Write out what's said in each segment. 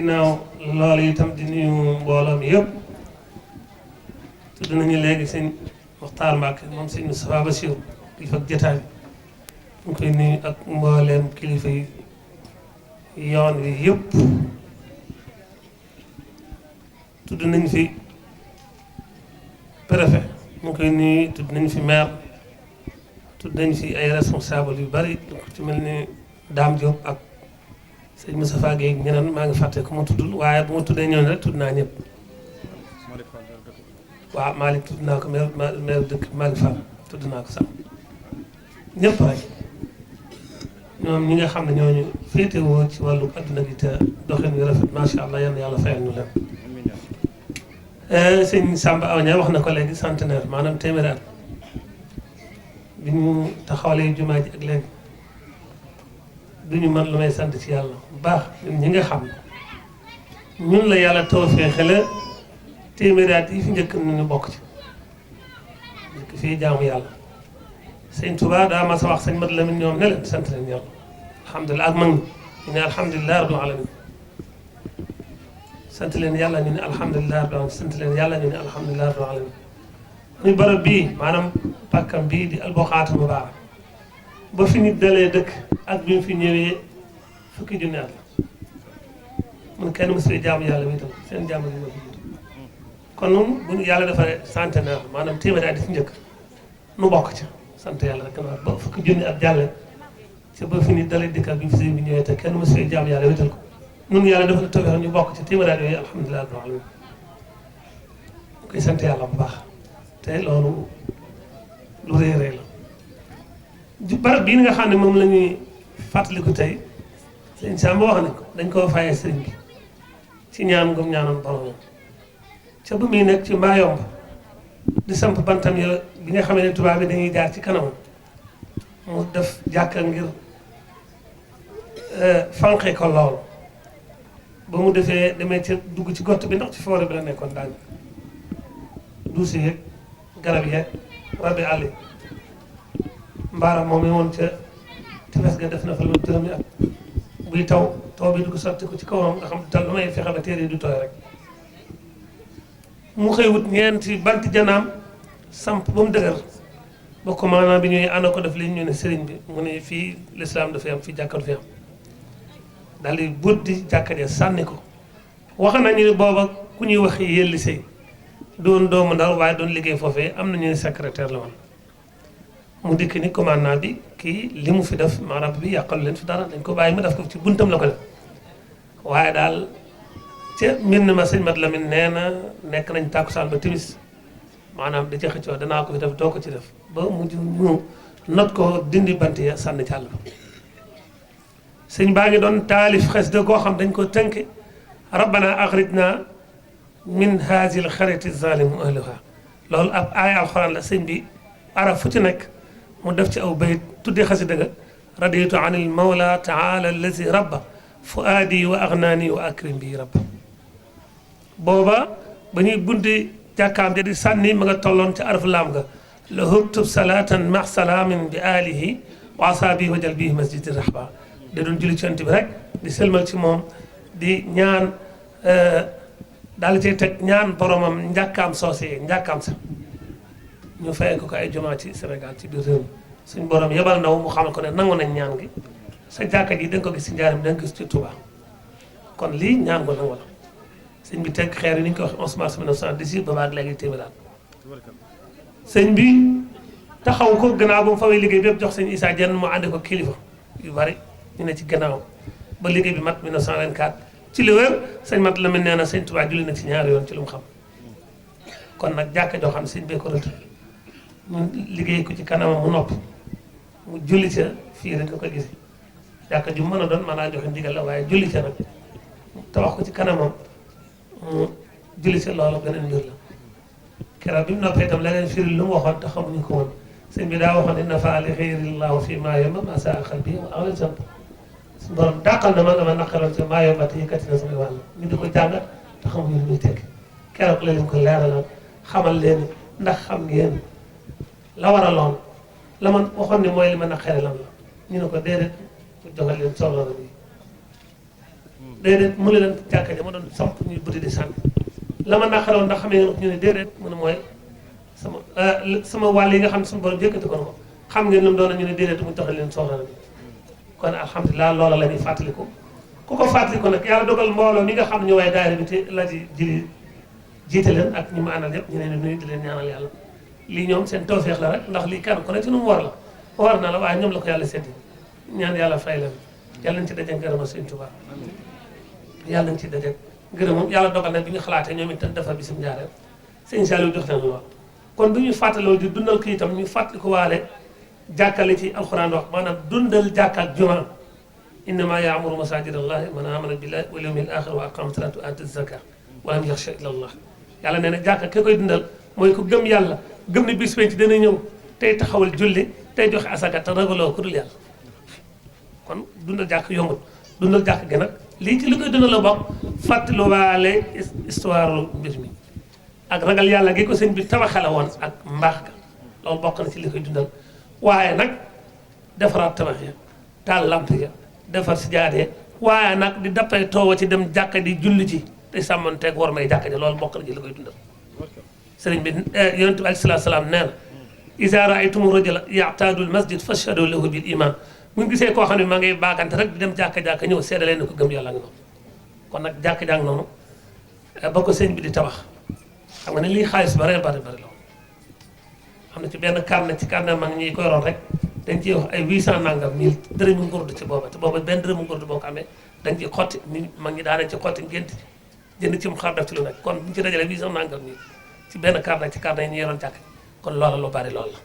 ginnaaw loolu itam di nuyu mbooloo mi yëpp tudd nañu léegi sëñ Moxtaar Mbàkke moom sëñ Moustapha Bassirou kilifa ak jotaay bi ñu koy nuyu ak mbooleem kilifa yi yoon wi yëpp tudd nañu fi préfet ñu koy nuyu tudd nañu fi maire tudd nañu fi ay responsable yu bari ci mel ni Dame Diop ak sëñ Moustapha Guèye ñeneen maa ngi fàtte ku ma tuddul waaye bu ma tuddee ñooñu rek tudd naa ñëpp waaw Malick tudd naa ko maire dëkk Malick Fall tudd naa ko sax ñëpp rek ñoom ñi nga xam ne ñooñu féetewoo ci wàllu adduna gi te doxin wi rafet macha allah yal na yàlla fayal ñu leen. sëñ Samba Awaña wax na ko léegi centenaire maanaam téeméeri at bi ñu taxawalee jumaa ji ak léegi. duñu man lu may sant ci yàlla bu baax ñun ñi nga xam ñun la yàlla tawfeexe la téeméeri at yi fi njëkk ñu bokk ci njëkk fii jaamu yàlla sëñ Touba daa ma sa wax sëñ Mat Lamin ñoom ne leen sant leen yàlla alhamdulilah ak mag ñi ñu ne alhamdulilah rabbil alamin sant leen yàlla ñu ne alhamdulilah rabbil alamin sant leen yàlla ñu ne alhamdulilah rabbil alamin muy barab bii maanaam pàkkam bii di alboxaatul mubaarak ba fi nit dalee dëkk ak bi mu fi ñëwee fukki junni at la mun kenn mos fee jaamu yàlla bi itam seen jaamu bi ma fi jiitu kon nun bu ñu yàlla defaree centenaire maanaam téeméeri at yi fi njëkk nu bokk ca sant yàlla rek gannaaw ba fukki junni at jàlle ca ba fi nit dalee dëkk ak bi mu fi bi ñëwee te kenn mos fee jaamu yàlla wéetal ko nun yàlla dafa la tawee ñu bokk ci téeméeri at yooyu alhamdulilah rabbil alamin koy sant yàlla bu baax te loolu lu rëy rëy la barab bii nga xam ne moom la ñuy fàttaliku tey sëñ Samba wax nañ ko dañ koo fayee sëriñ bi ci ñaan ngum ñaanoon boromam ca bu muy nekk ci Mbayomb di samp bantam yo bi nga xamee ne tubaab bi dañuy jaar ci kanamam mu def jàkka ngir fanqe ko lool ba mu defee demee ci dugg ci gott bi ndax ci forêt bi la nekkoon daañu duusi yeeg garab yeeg rabi àll yi mbaaram moom mi woon ca tefes ga def na fa lu juróomi at buy taw bi du ko sotti ko ci kawam nga xam tal lu may fexe ba téere yi du tooy rek mu xëy wut ñeenti banti janaam samp ba mu dëgër ba ko maanaam bi ñuy ànd ko def li ñu ne sëriñ bi mu ne fii lislaam dafay am fii jàkka du fi am daal di buddi jàkka ja sànni ko wax nañu ne booba ku ñuy wax yelli sëy doon doomu Ndar waaye doon liggéey foofee am na ñu ne secrétaire la woon mu dikk ni commandant bi kii li mu fi def maanaam bi yàqalu leen fi dara dañ ko bàyyi mu def ko ci buntam la ko def waaye daal ca mbind ma sëñ Mat Lamin nee na nekk nañ tàkkusaan ba timis maanaam da ci xëccoo danaa ko fi def doo ko ci def ba mujj ñu not ko dindi bant ya sànni ci àll ba sëñ baa ngi doon taalif xes de koo xam dañ ko tënk rabbana axrijna min haazil xariti zalimu ahluha loolu ab aaya alxuraan la sëñ bi arab fu ci nekk mu def ci aw bayit tuddee xasida ga raditu an il mawla taala allazi rabba fuaadi wa agnaani wa akrim bi rabba booba ba ñuy bunti jàkkaam ja di sànni ma nga tolloon ci araf laam ga la hubtub salatan ma salaamin bi alihi wa asaabi wajal bii masjidi rahba da doon julli ci yonent bi rek di sëlmal ci moom di ñaan daal cay teg ñaan boromam njàkkaam soosee njàkkaam sa ñu fayee ko ay jumaa ci Sénégal ci biir réew mi suñ borom yebal ndaw mu xamal ko ne nangu nañ ñaan gi sa jàkka ji da nga ko gis ci njaaram da nga gis ci Touba kon lii ñaan ko nangu la sëñ bi teg xeer yi ni ñu ko waxee 11 mars 1918 ba baag léegi téeméer daal sëñ bi taxaw ko gannaaw ba mu fawee liggéey bi yëpp jox sëñ Issa Dieng mu àndi ko kilifa yu bari ñu ne ci gannaaw ba liggéey bi mat 1924 ci li wér sëñ Mat Lamin nee na sëñ Touba julli na ci ñaari yoon ci lu mu xam kon nag jàkka joo xam ne sëñ bee ko rëdd mu liggéey ko ci kanamam mu noppi mu julli ca fii rek nga ko gis jàkka ju mën a doon mën naa joxe ndigal la waaye julli ca nag te wax ko ci kanamam mu julli ca loolu beneen mbir la keroog bi mu noppee itam leneen firil lu mu waxoon te xamuñu ko woon sëñ bi daa waxoon inna fa li xayrillahu fi maa yomba ma saa xalbi wa awla sant su borom dàqal na ma dama naqaroon ca maa yomba te yëkkati na samay wàll ñu di ko jàngat te xamuñu lu muy tekki keroog la leen ko leeralal xamal leen ndax xam ngeen la waraloon la man waxoon ne mooy li ma naqare lan la ñu ne ko déedéet joxal leen solo bi déedéet mu ne leen jàkka ja ma doon samp ñuy bëri di sànni la ma naqaroon ndax xamee ñu ne déedéet mu ne mooy sama wàll yi nga xam ne suñu borom yëkkati ko na ko xam ngeen lu mu doon ñu ne déedéet mu taxal leen soxla na kon alhamdulilah loola la ñuy fàttaliku ku ko fàttaliku nag yàlla dogal mbooloo mi nga xam ne ñu waaye daayira bi te la ci jiite leen ak ñu ma àndal yëpp ñu leen di nuyu di leen ñaanal yàlla lii ñoom seen tawfeex la rek ndax lii kenn ku ne ci nu mu war na la waaye ñoom la ko yàlla séddi ñaan yàlla fay leen yàlla nañ ci daje ngërëmal Sëñ Tuubaa yàlla nañ ci daje ngërëmam yàlla dogal na bi ñu xalaatee ñoom itam defar bisum Njaaréem Sëñ Saliou jox leen lool kon bu ñu fàttaloo di dundal ko itam ñu fàttali ko waale jàkkale ci alxuraan wax maanaam dundal jàkka ak jumaa innama yaamuru masajid allahi man amana billahi wal yawmil axir wa aqama salata wa ata zaka wa lam yaxsha illa allah yàlla nee na jàkka ki koy dundal mooy ku gëm yàlla gëm ne bis penc dana ñëw tey taxawal julli tey joxe asaka te ragaloo ku dul yàlla kon dundal jàkk yombut dundal jàkk gi nag lii ci li koy dundal la bokk fàttaliwaale histoire mbir mi ak ragal yàlla gi ko sëñ bi tabaxale woon ak mbaax ga loolu bokk na ci li koy dundal waaye nag defaraat tabax ya taal lamp ya defar si jaadee waaye nag di dappay toowa ci dem jàkka di julli ci te sàmmanteeg war may jàkka ji loolu bokk na ci li koy dundal sëriñ bi yonent bi alayhi salaam nee na iza raaytumu rajula ya'taadu al-masjid fashhadu lahu bil iman bu ñu gisee koo xam ne maa ngay baagante rek di dem jàkka ñëw seedalee ne ko gëm yàlla nga noonu kon nag jàkka jàng noonu ba ko sëñ bi di tabax xam nga ne lii xaalis bari la xam na ci benn carnet ci carnet mag ñi koy roon rek dañ ciy wax ay 800 nangam 1000 dërëmu ngurdu ci booba te booba benn dërëmu ngurdu boo ko amee dañ ciy xotti ni mag ñi daana ci xotti ngént jënd ci mu xar def ci lu nekk kon bu ñu ci dajalee 800 nangam nii ci benn carnet ci carnet yi ñu yoroon jàkk kon loola lu bari loolu la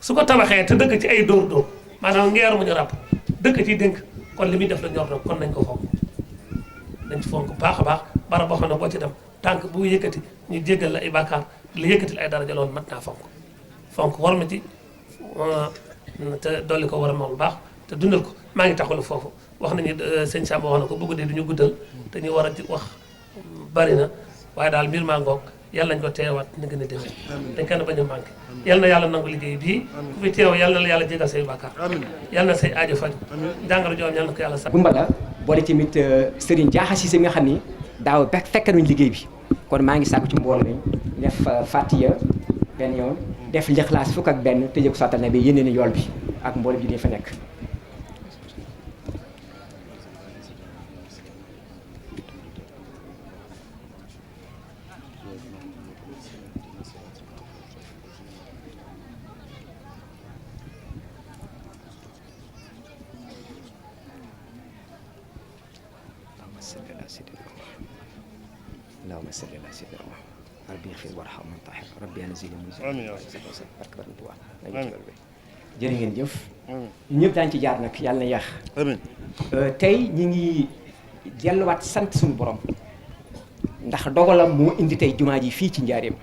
su ko tabaxee te dëkk ci ay dóor maanaam ngeer mu ñu ràpp dëkk ci dénk kon li muy def la ñor na kon nañ ko fonk dañ ci fonk baax a baax bara boo xam ne boo ci dem tànk bu yëkkati ñu jéggal la ay bàkkaar la yëkkati la ay daraja loolu mat naa fonk war ma ci te dolli ko war a moom baax te dundal ko maa ngi taxalu foofu wax nañu sëñ Samba wax na ko bëgg de du ñu guddal te ñu war a wax bari na waaye daal mbir maa ngoog yàlla nañ ko teewaat ni gën a déwén dañ kenn bañ a manqué yal na yàlla nangu liggéey bii ku fi teew yal na la yàlla jégal say bàkkaar yal na say aajo faju jàngoro joom yal na ko yàlla sax gumba la boole tamit Serigne Diakha Cissé nga xam ni daaw fekk nañu liggéey bi kon maa ngi sàkku ci mbooloo mi def Fatiha benn yoon def Lixlaas fukk ak benn tëjee ko sottal na bi yéene ni yool bi ak mbooloo bi fa nekk اللهم صل على سيدنا محمد ربي اغفر وارحم وانتحر ربي انزل المنزل امين يا رب amiin jërë ngeen jëf ñëpp daañu ci jaar nag yàlla na yàq amiin tey ñi ngi delluwaat sant suñu borom ndax dogalam moo indi tey jumaa ji fii ci njaareem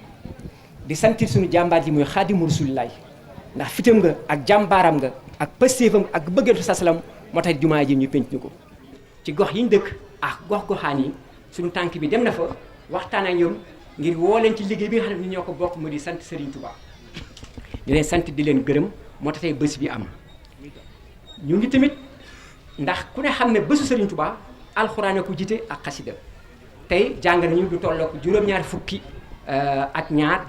di santit suñu jàmbaar ji muy xaadimu rasulillaay ndax fitam nga ak jàmbaaram nga ak pëstéefam ak bëggatu sasalam moo tax jumaa ji ñu penc ñu ko ci gox yi ñu dëkk ak gox-goxaan yi suñu tànk bi dem na fa waxtaan ak ñoom ngir woo leen ci liggéey bi nga xam ne ñoo ko bokk mu di sant Serigne Touba di leen sant di leen gërëm moo tax tey bés bi am ñu ngi tamit ndax ku ne xam ne bésu Serigne Touba alxuraan ko jiite ak xasida tey jàng nañu du tollook juróom-ñaar fukk ak ñaar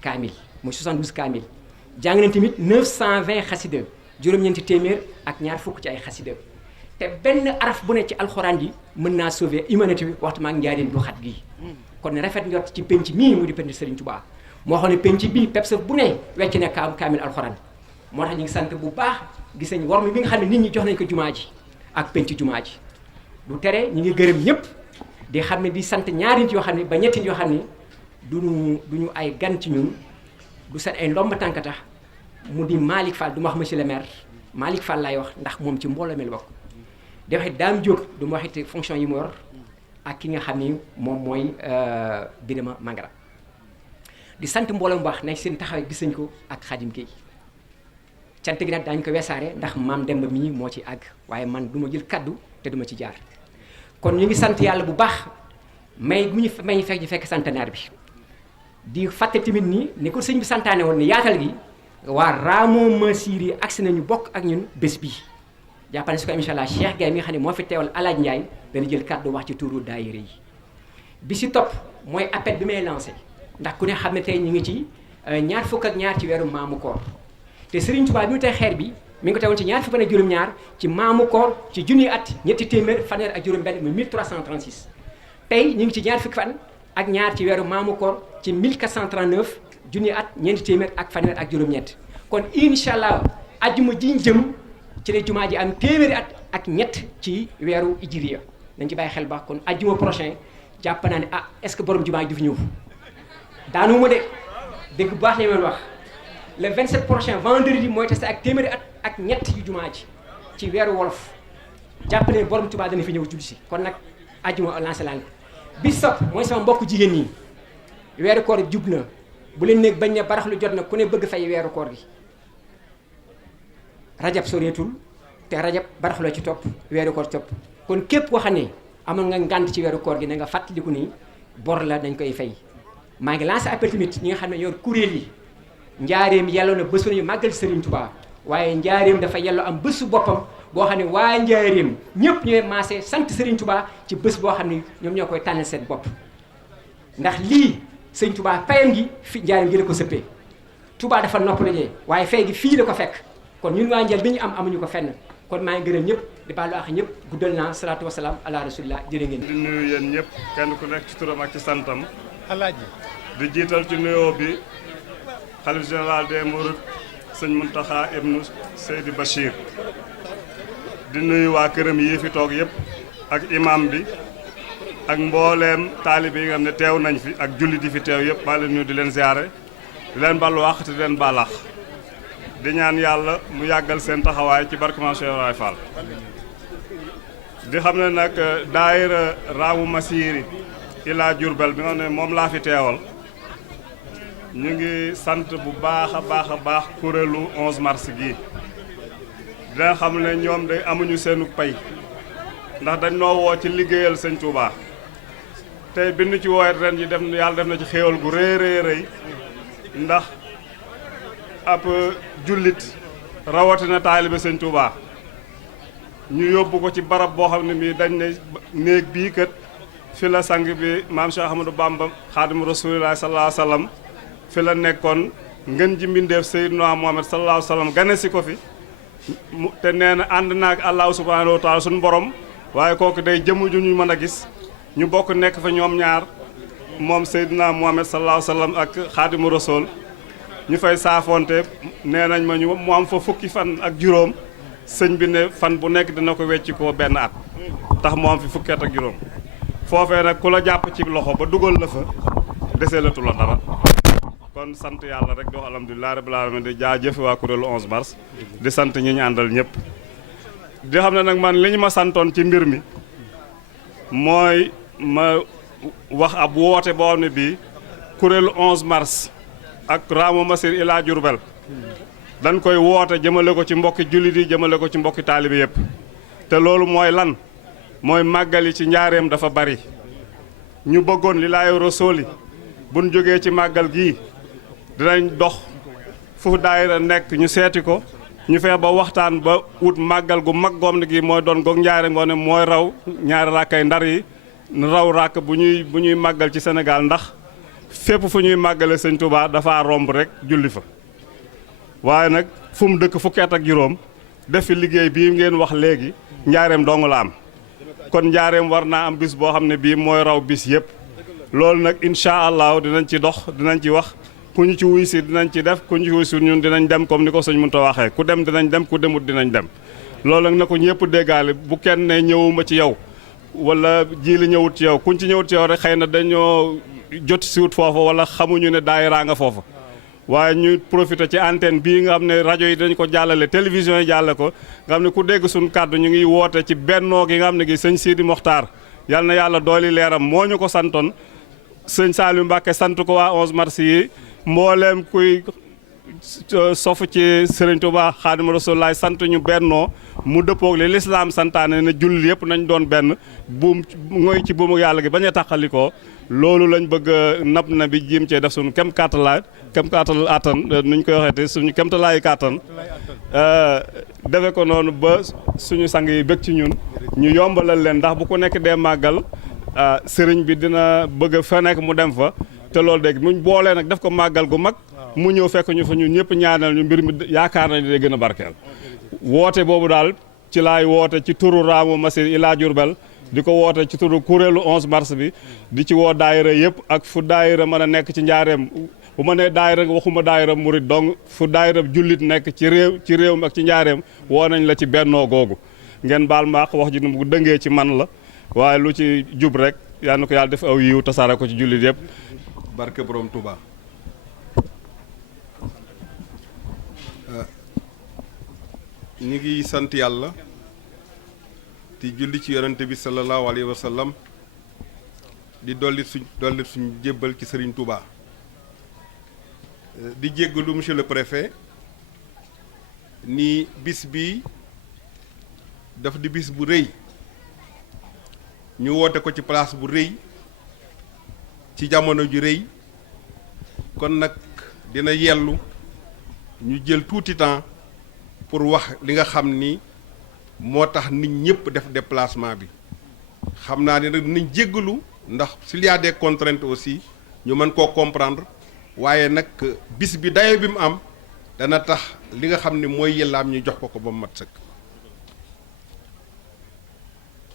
kaamil mooy 72 kaamil jàng nañ tamit 920 xasida juróom-ñeenti téeméer ak ñaar fukk ci ay xasida te benn araf bu ne ci alxuraan ji mën naa sauver humanité bi waxtu maa ngi njaareen du xat gi kon rafet njort ci penc mii mu di penc Serigne Touba moo xam ne penc bii pepsef bu ne wecc ne kaamil alxuraan moo tax ñu ngi sant bu baax gis nañ war mi bi nga xam ne nit ñi jox nañ ko jumaa ji ak penc jumaa ji du tere ñu ngi gërëm ñëpp di xam ne di sant ñaari nit yoo xam ne ba ñetti nit yoo xam ne duñu ay gan ci ñun du seen ay ndomb tànk tax mu di Malick Fall du ma wax monsieur le maire Malick Fall laay wax ndax moom ci mbooloo mi la bokk di waxit Dame Diop du ma waxit fonction yi mu yor ak ki nga xam ni moom mooy Birama Mangara di sant mbooloo mu baax nañ seen taxawee gis nañ ko ak Khadim Gueye cant gi nag daañu ko wesaare ndax maam Demba mii moo ci àgg waaye man du ma jël kaddu te du ma ci jaar kon ñu ngi sant yàlla bu baax may bu ñu may fekk centenaire bi di fàtte tamit ni ko sëñ bi santaane woon ni yaatal gi waa Ramo Massiri agsi nañu bokk ak ñun bés bi jàppale su ko incha allah Cheikh Gaye mi nga xam ne moo fi teewal Alaaj Ndiaye dana jël kàddu wax ci tuuru daayira yi. bi si topp mooy appel bi may lancé ndax ku ne xam ne tey ñu ngi ci ñaar fukk ak ñaar ci weeru maamu koor te Serigne Touba bi mu tey xeer bi mi ngi ko teewoon ci ñaar fukk ak juróom-ñaar ci maamu koor ci junniy at ñetti téeméer fanweer ak juróom-benn muy 1336 tey ñu ngi ci ñaar fukki fan ak ñaar ci weeru maamu koor ci 1439 junniy at ñeenti téeméer ak fanweer ak juróom-ñett kon incha allah ajjuma ji jëm ci la jumaa ji am téeméeri at ak ñett ci weeru hijriya nañ ci bàyyi xel baax kon ajjuma prochain jàpp naa ne est-ce que borom jumaa ji du fi ñëw daanu ma de dégg bu baax la ñu wax le 27 prochain vendredi mooy tase ak téeméeri at ak ñett yu jumaa ji ci weeru wolof jàpp ne borom Tuubaa dana fi ñëw julli si kon nag ajjuma lancé laan bi sopp mooy sama mbokk jigéen ñi weeru koor jub na bu leen néeg bañ ne barax lu jot na ku ne bëgg fay weeru koor gi rajab soreetul te rajab baraxloo ci topp weeru koor topp kon képp koo xam ne amoon nga ngànt ci weeru koor gi na nga fàttaliku ni bor la dañ koy fay maa ngi lancé appel tamit ñi nga xam ne yor kuréel yi njaareem yelloo na bésu nañu màggal Serigne Touba waaye njaareem dafa yelloo am bésu boppam boo xam ne waa njaareem ñëpp ñooy maase sant Serigne Touba ci bés boo xam ne ñoom ñoo koy tànnal seen bopp ndax lii Serigne Touba payam gi fi njaareem gi la ko sëppee Touba dafa noppalajee waaye fay gi fii la ko fekk kon ñun waa njël bi ñu am amuñu ko fenn kon maa ngi gërëm ñëpp di baalu àq ñëpp guddal naa salaatu wasalaam ala rasulillah jërë ngeen. di nuyu yéen ñëpp kenn ku nekk ci turam ak ci santam. alaaji di jiital ci nuyoo bi xalif général des Mourides sëñ Mountakha ibnu Seydi Bachir. di nuyu waa këram yi fi toog yëpp ak imam bi ak mbooleem taalibe yi nga xam ne teew nañ fi ak jullit yi fi teew yëpp maa leen nuyu di leen ziare di leen balu àq te di leen balax di ñaan yàlla mu yàggal seen taxawaay ci barke Maam Cheikh Ibrahima Fall di xam ne nag daayira Raamu Masiri ila Jurbel bi nga xam ne moom laa fi teewal ñu ngi sant bu baax a baax kuréelu 11 mars gi dina xam ne ñoom de amuñu seenu pay ndax dañ noo woo ci liggéeyal sëñ Touba tey bi ñu ci woowee ren ji def yàlla def na ci xéewal gu rëy ndax ab jullit rawatina taalibe sëñ Touba ñu yóbbu ko ci barab boo xam ne bii dañ ne néeg bii kat fi la sang bi maam Cheikh Ahmadou Bamba xaadimu rasulillahi sallallahu alayhi wa sallam fi la nekkoon ngën ji mbindeef Seydina Muhammad sallallahu alayhi wa sallam gane si ko fi te nee na ànd naag allahu subhanahu wa taala suñu borom waaye kooku day jëmm ju ñu mën a gis ñu bokk nekk fa ñoom ñaar moom Seydina Muhammad sallallahu alayhi wa sallam ak xaadimu rasul ñu fay saafonte nee nañ ma ñu mu am fa fukki fan ak juróom sëñ bi ne fan bu nekk dina ko wecci koo benn at tax mu am fi fukki at ak juróom foofee nag ku la jàpp ci loxo ba dugal la fa deseelatu la dara kon sant yàlla rek di wax alhamdulilah rabbil alamin di jaajëf waa kuréelu 11 mars di sant ñi ñu àndal ñëpp di xam ne nag man li ñu ma santoon ci mbir mi mooy ma wax ab woote boo xam ne bii kuréelu 11 mars ak Raamu Masiri ila Jurbel dañ koy woote jëmale ko ci mbokki jullit yi jëmale ko ci mbokki taalibe yëpp te loolu mooy lan mooy màggal yi ci njaareem dafa bari ñu bëggoon li laay rasooli buñ jógee ci màggal gii dinañ dox fu daayira nekk ñu seeti ko ñu fexe ba waxtaan ba wut màggal gu mag goom ne gi mooy doon goog njaareem ngoo ne mooy raw ñaari rakkay ndar yi raw rakk bu ñuy màggal ci Sénégal ndax fépp fu ñuy màggale sëñ Touba dafa romb rek julli fa waaye nag fu mu dëkk fukki at ak juróom def fi liggéey bii ngeen wax léegi njaareem dong la am kon njaareem war naa am bis boo xam ne bii mooy raw bis yëpp loolu nag incha allah dinañ ci dox dinañ ci wax ku ñu ci wuy si dinañ ci def ku ñu ci wuy si ñun dinañ dem comme ni ko sëñ Munta waxee ku dem dinañ dem ku demut dinañ dem loolu nag na ko ñëpp déggaale bu kenn ne ñëwuma ci yow wala ji li ñëwut ci yow kuñ ci ñëwut ci yow rek xëy na dañoo jot si wut foofa wala xamuñu ne daayira nga foofa waaye ñu profité ci antenne bii nga xam ne rajo yi dañ ko jàllale télévision yi jàlle ko nga xam ne ku dégg suñu kàddu ñu ngi woote ci bennoo gi nga xam ne gi sëñ Sidi Mokhtar yal na yàlla dooli leeram moo ñu ko santoon sëñ Saliou Mbacke sant ko waa 11 mars yi mbooleem kuy sofu ci Serigne Touba Xaadimu Rasuul sant ñu bennoo mu dëppoog li lislaam santaane ne jullit yëpp nañ doon benn buum ngoy ci buumu yàlla gi bañ a tàqalikoo loolu lañ bëgg nab na bi jiim cee def suñu kem kàttalaay kem kàttal attan nuñ koy waxeete suñu kemtalaayi kàttan defe ko noonu ba suñu sang yi bëgg ci ñun ñu yombalal leen ndax bu ko nekk dee màggal sëriñ bi dina bëgg fa nekk mu dem fa te loolu dégg muñ boolee nag def ko màggal gu mag mu ñëw fekk ñu fa ñun ñëpp ñaanal ñu mbir mi yaakaar nañ day gën a barkeel woote boobu daal ci laay woote ci turu Raamu Masir Ila Diourbel di ko woote ci turu kuréelu 11 mars bi di ci woo daayira yëpp ak fu daayira mën a nekk ci njaareem bu ma nee daayira waxuma daayira murit donc fu daayira jullit nekk ci réew mi ak ci njaareem woo nañ la ci bennoo googu ngeen baal ma wax ji nu mu dëngee ci man la waaye lu ci jub rek yal na ko yàlla def aw yiw tasaare ko ci jullit yëpp. barke borom Touba. ñi ngi sant yàlla di julli ci yonente bi sallallahu alayhi wa sallam di dolli suñ jébbal ci Serigne Touba. di jéggalu monsieur le préfet ni bis bi daf di bis bu rëy ñu woote ko ci place bu rëy ci jamono ju rëy kon nag dina yellu ñu jël tuuti temps pour wax li nga xam ni moo tax nit ñëpp def déplacement bi xam naa ne nag nañ jéggalu ndax s'il y a des contraintes aussi ñu mën koo comprendre waaye nag bis bi dayo bi mu am dana tax li nga xam ne mooy yëllaam ñu jox ko ba mu mat sëkk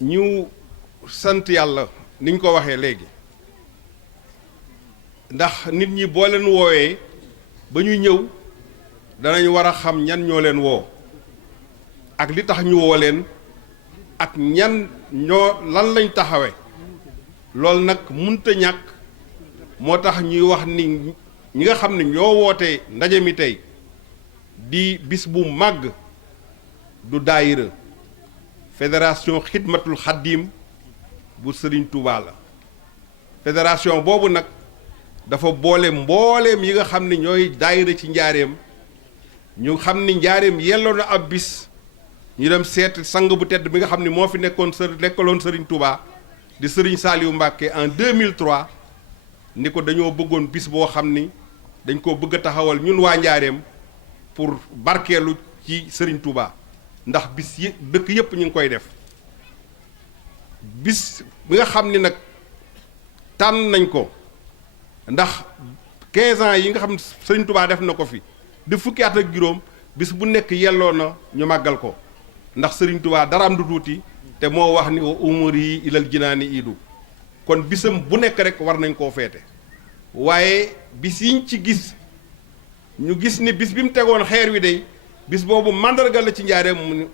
ñu sant yàlla niñ ko waxee léegi ndax nit ñi boo leen woowee ba ñu ñëw danañ war a xam ñan ñoo leen woo ak li tax ñu woo leen ak ñan ñoo lan lañ taxawe loolu nag munta ñàkk moo tax ñuy wax ni ñi nga xam ne ñoo wootee ndaje mi tey di bis bu màgg du daayira fédération xidmatul xaddiim bu Serigne Touba la fédération boobu nag dafa boole mbooleem yi nga xam ne ñooy daayira ci njaareem ñu xam ni njaareem yelloo na ab bis ñu dem seet sang bu tedd bi nga xam ne moo fi nekkaloon Serigne Touba di Serigne Saliou Mbacké en 2003 ni ko dañoo bëggoon bis boo xam ni dañ koo bëgg a taxawal ñun waa njaareem pour barkeelu ci Serigne Touba ndax bis yi dëkk yépp ñu ngi koy def bis bi nga xam ni nag tànn nañ ko ndax 15 ans yi nga xam ne Serigne Touba def na ko fi di fukki at ak juróom bis bu nekk yelloo na ñu màggal ko ndax Serigne Touba daraam du tuuti te moo wax ni wa umuri ilal jinaani iidu kon bisam bu nekk rek war nañ koo feete waaye bis yiñ ci gis ñu gis ni bis bi mu tegoon xeer wi day bis boobu màndarga la ci njaareem mu ni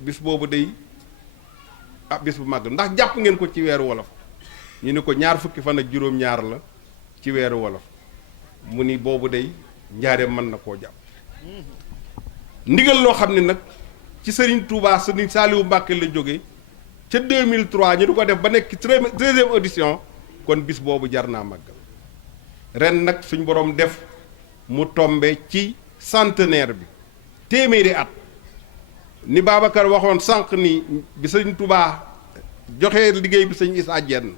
bis boobu day bis bu màgg ndax jàpp ngeen ko ci weeru wolof ñu ni ko ñaar fukki fan ak juróom-ñaar la ci weeru wolof mu ni boobu day njaareem mën na koo jàpp ndigal loo xam ne nag ci Serigne Touba Serigne Saliou Mbacké la jóge ca 2003 ñu du ko def ba nekk 13e édition kon bis boobu jar naa màggal ren nag suñ borom def mu tombe ci centenaire bi téeméeri at ni Babacar waxoon sànq ni bi Serigne Touba joxe liggéey bi Serigne Issa Diène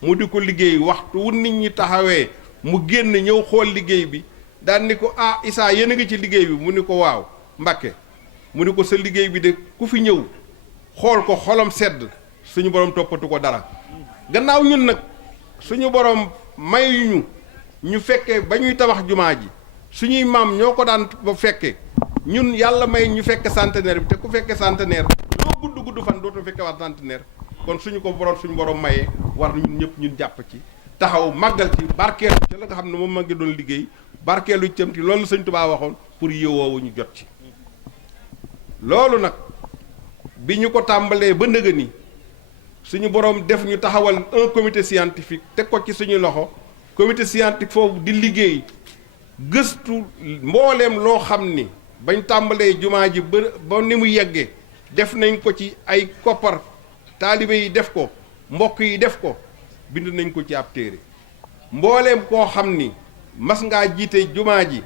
mu di ko liggéey waxtu wu nit ñi taxawee mu génn ñëw xool liggéey bi daan ni ko ah Issa yéen a ngi ci liggéey bi mu ni ko waaw Mbacké mu ni ko sa liggéey bi de ku fi ñëw xool ko xolam sedd suñu borom toppatu ko dara gannaaw ñun nag suñu borom mayuñu ñu fekkee ba ñuy tabax jumaa ji suñuy maam ñoo ko daan ba fekke ñun yàlla may ñu fekke centenaire bi te ku fekke centenaire loo gudd gudd fan dootu fekke waat centenaire kon suñu borom mayee war ñun ñëpp ñun jàpp ci taxaw màggal ci barkeelu ci la nga xam ne moom ma ngi doon liggéey barkeelu ci tamit loolu Sëñ Tuubaa waxoon pour yowoowu ñu jot ci loolu nag bi ñu ko tàmbalee ba nëga ni suñu borom def ñu taxawal un comité scientifique teg ko ci suñu loxo comité scientifique foofu di liggéey gëstu mbooleem loo xam ni bañ tàmbalee jumaa ji ba ni mu yeggee def nañ ko ci ay koppar taalibe yi def ko mbokk yi def ko bind nañ ko ci ab téere mbooleem koo xam ni mas ngaa jiite jumaa ji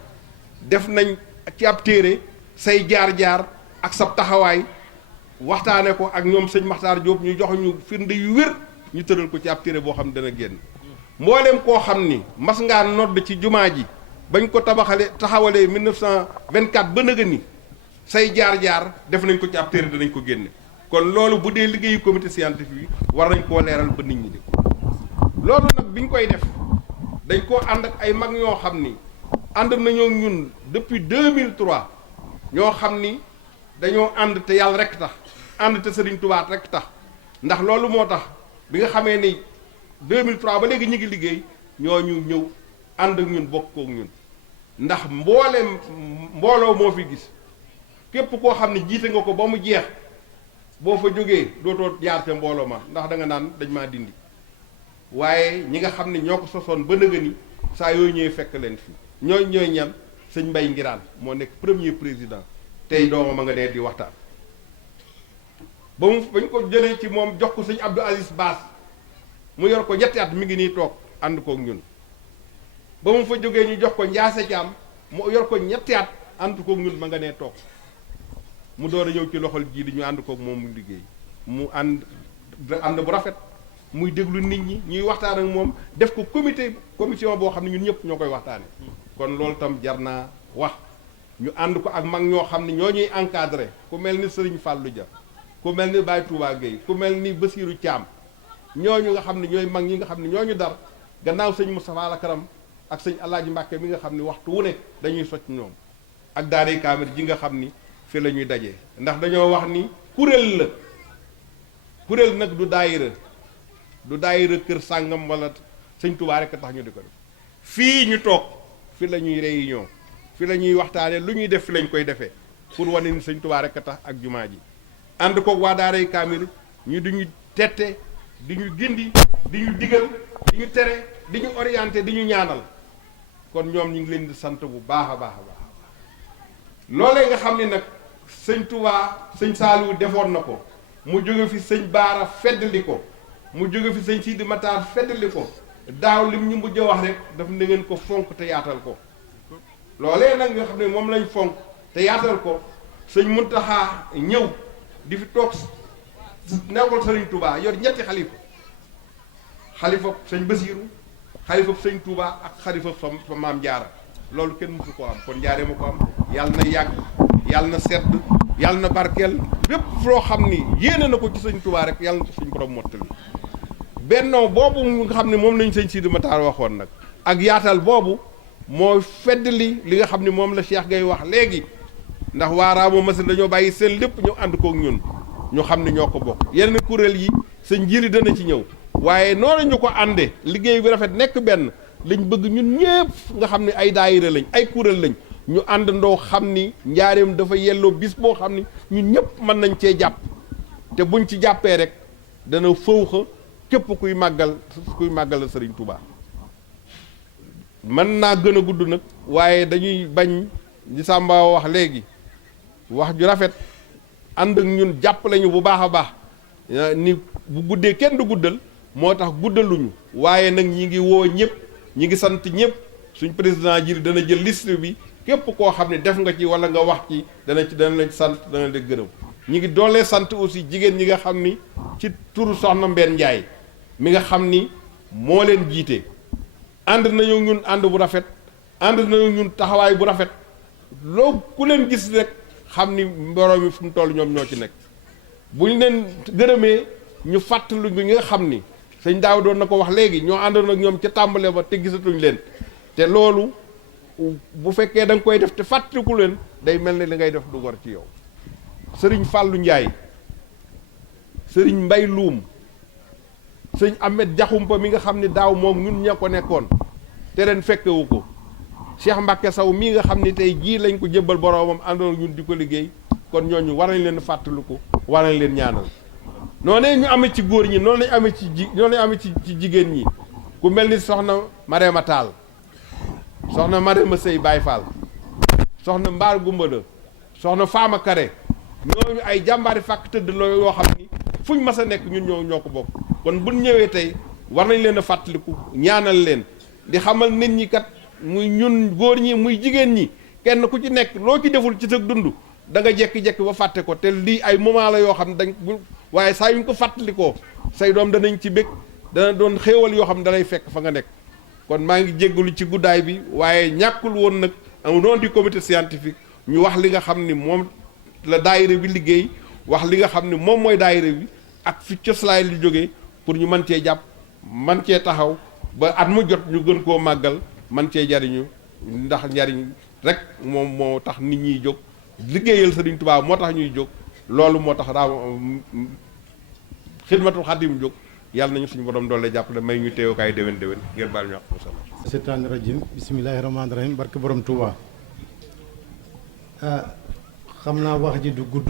def nañ ci ab téere say jaar-jaar ak sab taxawaay waxtaane ko ak ñoom sëñ Maxtaar Jóob ñu jox ñu firnde yu wér ñu tëral ko ci ab téere boo xam ne dana génn mbooleem koo xam ni mas ngaa nodd ci jumaa ji bañ ko taxawalee 1924 ba nëga ni say jaar-jaar def nañ ko ci ab téere danañ ko génne kon loolu bu dee liggéeyu comité scientifique bi war nañ koo leeral ba nit ñi di loolu nag bi ñu koy def dañ koo ànd ak ay mag ñoo xam ni ànd nañoo ñun depuis 2003 ñoo xam ni dañoo ànd te yàlla rek tax ànd te Serigne Touba rek tax ndax loolu moo tax bi nga xamee ni 2003 ba léegi ñu ngi liggéey ñooñu ñëw ànd ak ñun bokk kook ñun ndax mbooloo moo fi gis képp koo xam ne jiite nga ko ba mu jeex boo fa jógee dootoo jaar ca mbooloo ma ndax da nga naan dañ maa dindi waaye ñi nga xam ne ñoo ko sosoon ba nëga ni saa yooyu ñëwee fekk leen fi ñooy ñan sëñ Mbay Ngiraan moo nekk premier président tey doomam a nga nee di waxtaan bañ ko jëlee ci moom jox ko sëñ Abdou Aziz Baas mu yor ko ñetti at mi ngi nii toog ànd kook ñun ba mu fa jógee ñu jox ko Njaase Caam mu yor ko ñetti at ànd kook ñun ma nga nee toog mu door a ñëw ci loxol ji di ñu ànd kook moom mu liggéey mu ànd bu rafet muy déglu nit ñi ñuy waxtaan ak moom def ko commission boo xam ne ñun ñëpp ñoo koy waxtaane kon loolu tam jar naa wax ñu ànd ko ak mag ñoo xam ne ñoo ñuy encadré ku mel ni Sëriñ Fàllu Ja ku mel ni Baye Touba Gueye ku mel ni Basiiru Caam ñooñu nga xam ne ñooy mag ñi nga xam ne ñooñu dar gannaaw sëñ Moustapha Lakaram ak sëñ Alaaji Mbàkke mi nga xam ne waxtu wu ne dañuy socc ñoom ak daaray kaamil ji nga xam ni fi la ñuy dajee ndax dañoo wax ni kuréel la kuréel nag du daayira kër sàngam wala sëñ Touba rek tax ñu di ko def fii ñu toog fi la ñuy réunion fi la ñuy waxtaane lu ñuy def fi lañ koy defee pour wane ni sëñ Touba rek tax ak jumaa ji ànd koog waa daaray kaamil ñu di ñu tette di ñu gindi di ñu digal di ñu tere di ñu orienté di ñu ñaanal kon ñoom ñu ngi leen di sant bu baax a baax a baax loolee nga xam ne nag sëñ Touba sëñ Saliou defoon na ko mu jóge fi sëñ Baara feddali ko mu jóge fi sëñ Sidi Matar feddali ko daaw lim ñu mujj a wax rek daf na ngeen ko fonk te yaatal ko loolee nag nga xam ne moom lañ fonk te yaatal ko sëñ Muntaxa ñëw di fi toog nekkul sëriñ Touba yor ñetti xalifa sëñ Basiiru xalifa sëñ Touba ak xalifa fa maam Jaara loolu kenn mësu ko am kon jaaree ma ko am yàlla na yàgg yàlla na sedd yàlla na barkeel bépp loo xam ni yéene na ko ci sëñ Touba rek yàlla na ko suñ borom mottali bennoo boobu nga xam ne moom lañ sëñ Sidi Matar waxoon nag ak yaatal boobu moo feddali li nga xam ne moom la Cheikh Gaye wax léegi ndax waaraamo masin dañoo bàyyi seen lépp ñu ànd kook ñun ñu xam ne ñoo ko bokk yenn kuréel yi sëñ Jili dana ci ñëw waaye noonu ñu ko ànde liggéey bi rafet nekk benn lañ bëgg ñun ñëpp nga xam ne ay daayira lañ ay kuréel lañ ñu àndandoo xam ni njaareem dafa yelloo bis boo xam ni ñun ñëpp mën nañ cee jàpp te buñ ci jàppee rek dana fëwxa képp kuy màggal Sëriñ Touba mën naa gën a gudd nag waaye dañuy bañ di Sàmba wax léegi wax ju rafet ànd ak ñun jàpp lañu bu baax a baax ni bu guddee kenn du guddal moo tax guddaluñu waaye nag ñi ngi woo ñëpp ñi ngi sant ñëpp suñ président ji dana jël liste bi képp koo xam ne def nga ci wala nga wax ci dana lañ sant dana la gërëm ñi ngi doolee sant aussi jigéen ñi nga xam ni ci turu soxna Mbène Ndiaye mi nga xam ni moo leen jiite ànd nañu ñun ànd bu rafet ànd nañu ñun taxawaay bu rafet loo ku leen gis rek xam ni mbooloo mi fu mu toll ñoom ñoo ci nekk bu ñu leen gërëmee ñu fàttali bi nga xam ni sëñ daaw doon na ko wax léegi ñoo àndoon ak ñoom ca tàmbale ba te gisatuñ leen te loolu bu fekkee da nga koy def te fàttaliku leen day mel ni li ngay def du war ci yow sëriñ Fàllu Njaay sëriñ Mbay Luum sëñ Ahmed Jaxumpa mi nga xam ni daaw moom ñun ña ko nekkoon te ren fekkewu ko Cheikh Mbacke Saw mii nga xam ni tey jii lañ ko jébbal boroomam àndoon ñun di ko liggéey kon ñooñu war nañ leen fàttaliku war nañ leen ñaanal noonu ñu amee ci góor ñi noonu lañ amee ci jigéen ñi ku mel ni soxna Marema Taal soxna Marema Sey Baay Faal soxna Mbaar Gumbala soxna Faama Kare ñooñu ay jàmbaari fàkk tëdd la yoo xam ni fuñ mas a nekk ñun ñoo ko bokk kon buñ ñëwee tey war nañ leen a fàttaliku ñaanal leen di xamal nit ñi kat muy ñun góor ñi muy jigéen ñi kenn ku ci nekk loo ci deful ci sa dund da nga jekki-jekki ba fàtte ko te lii ay moment la yoo xam ne dañ waaye saa yuñ ko fàttalikoo say doom danañ ci bég dana doon xéewal yoo xam ne dalay fekk fa nga nekk kon maa ngi jéggalu ci guddaay bi waaye ñàkkul woon nag au nom du comité scientifique ñu wax li nga xam ni moom la daayira bi liggéey wax li nga xam ne moom mooy daayira bi ak fi coslaay li jógee pour ñu mën cee jàpp man cee taxaw ba at mu jot ñu gën koo màggal man cee jariñu ndax njariñ rek moom moo tax nit ñiy jóg liggéeyal Sëriñ Tuubaa moo tax ñuy jóg loolu moo tax xidmatul xadim jóg yàlla nañu suñu borom doole jàppale may ñu teewukaay déwén ngeen baal ñu wax masala seytaani rajim bisimilahi rahmaani rahim barke borom Touba xam naa wax ji du gudd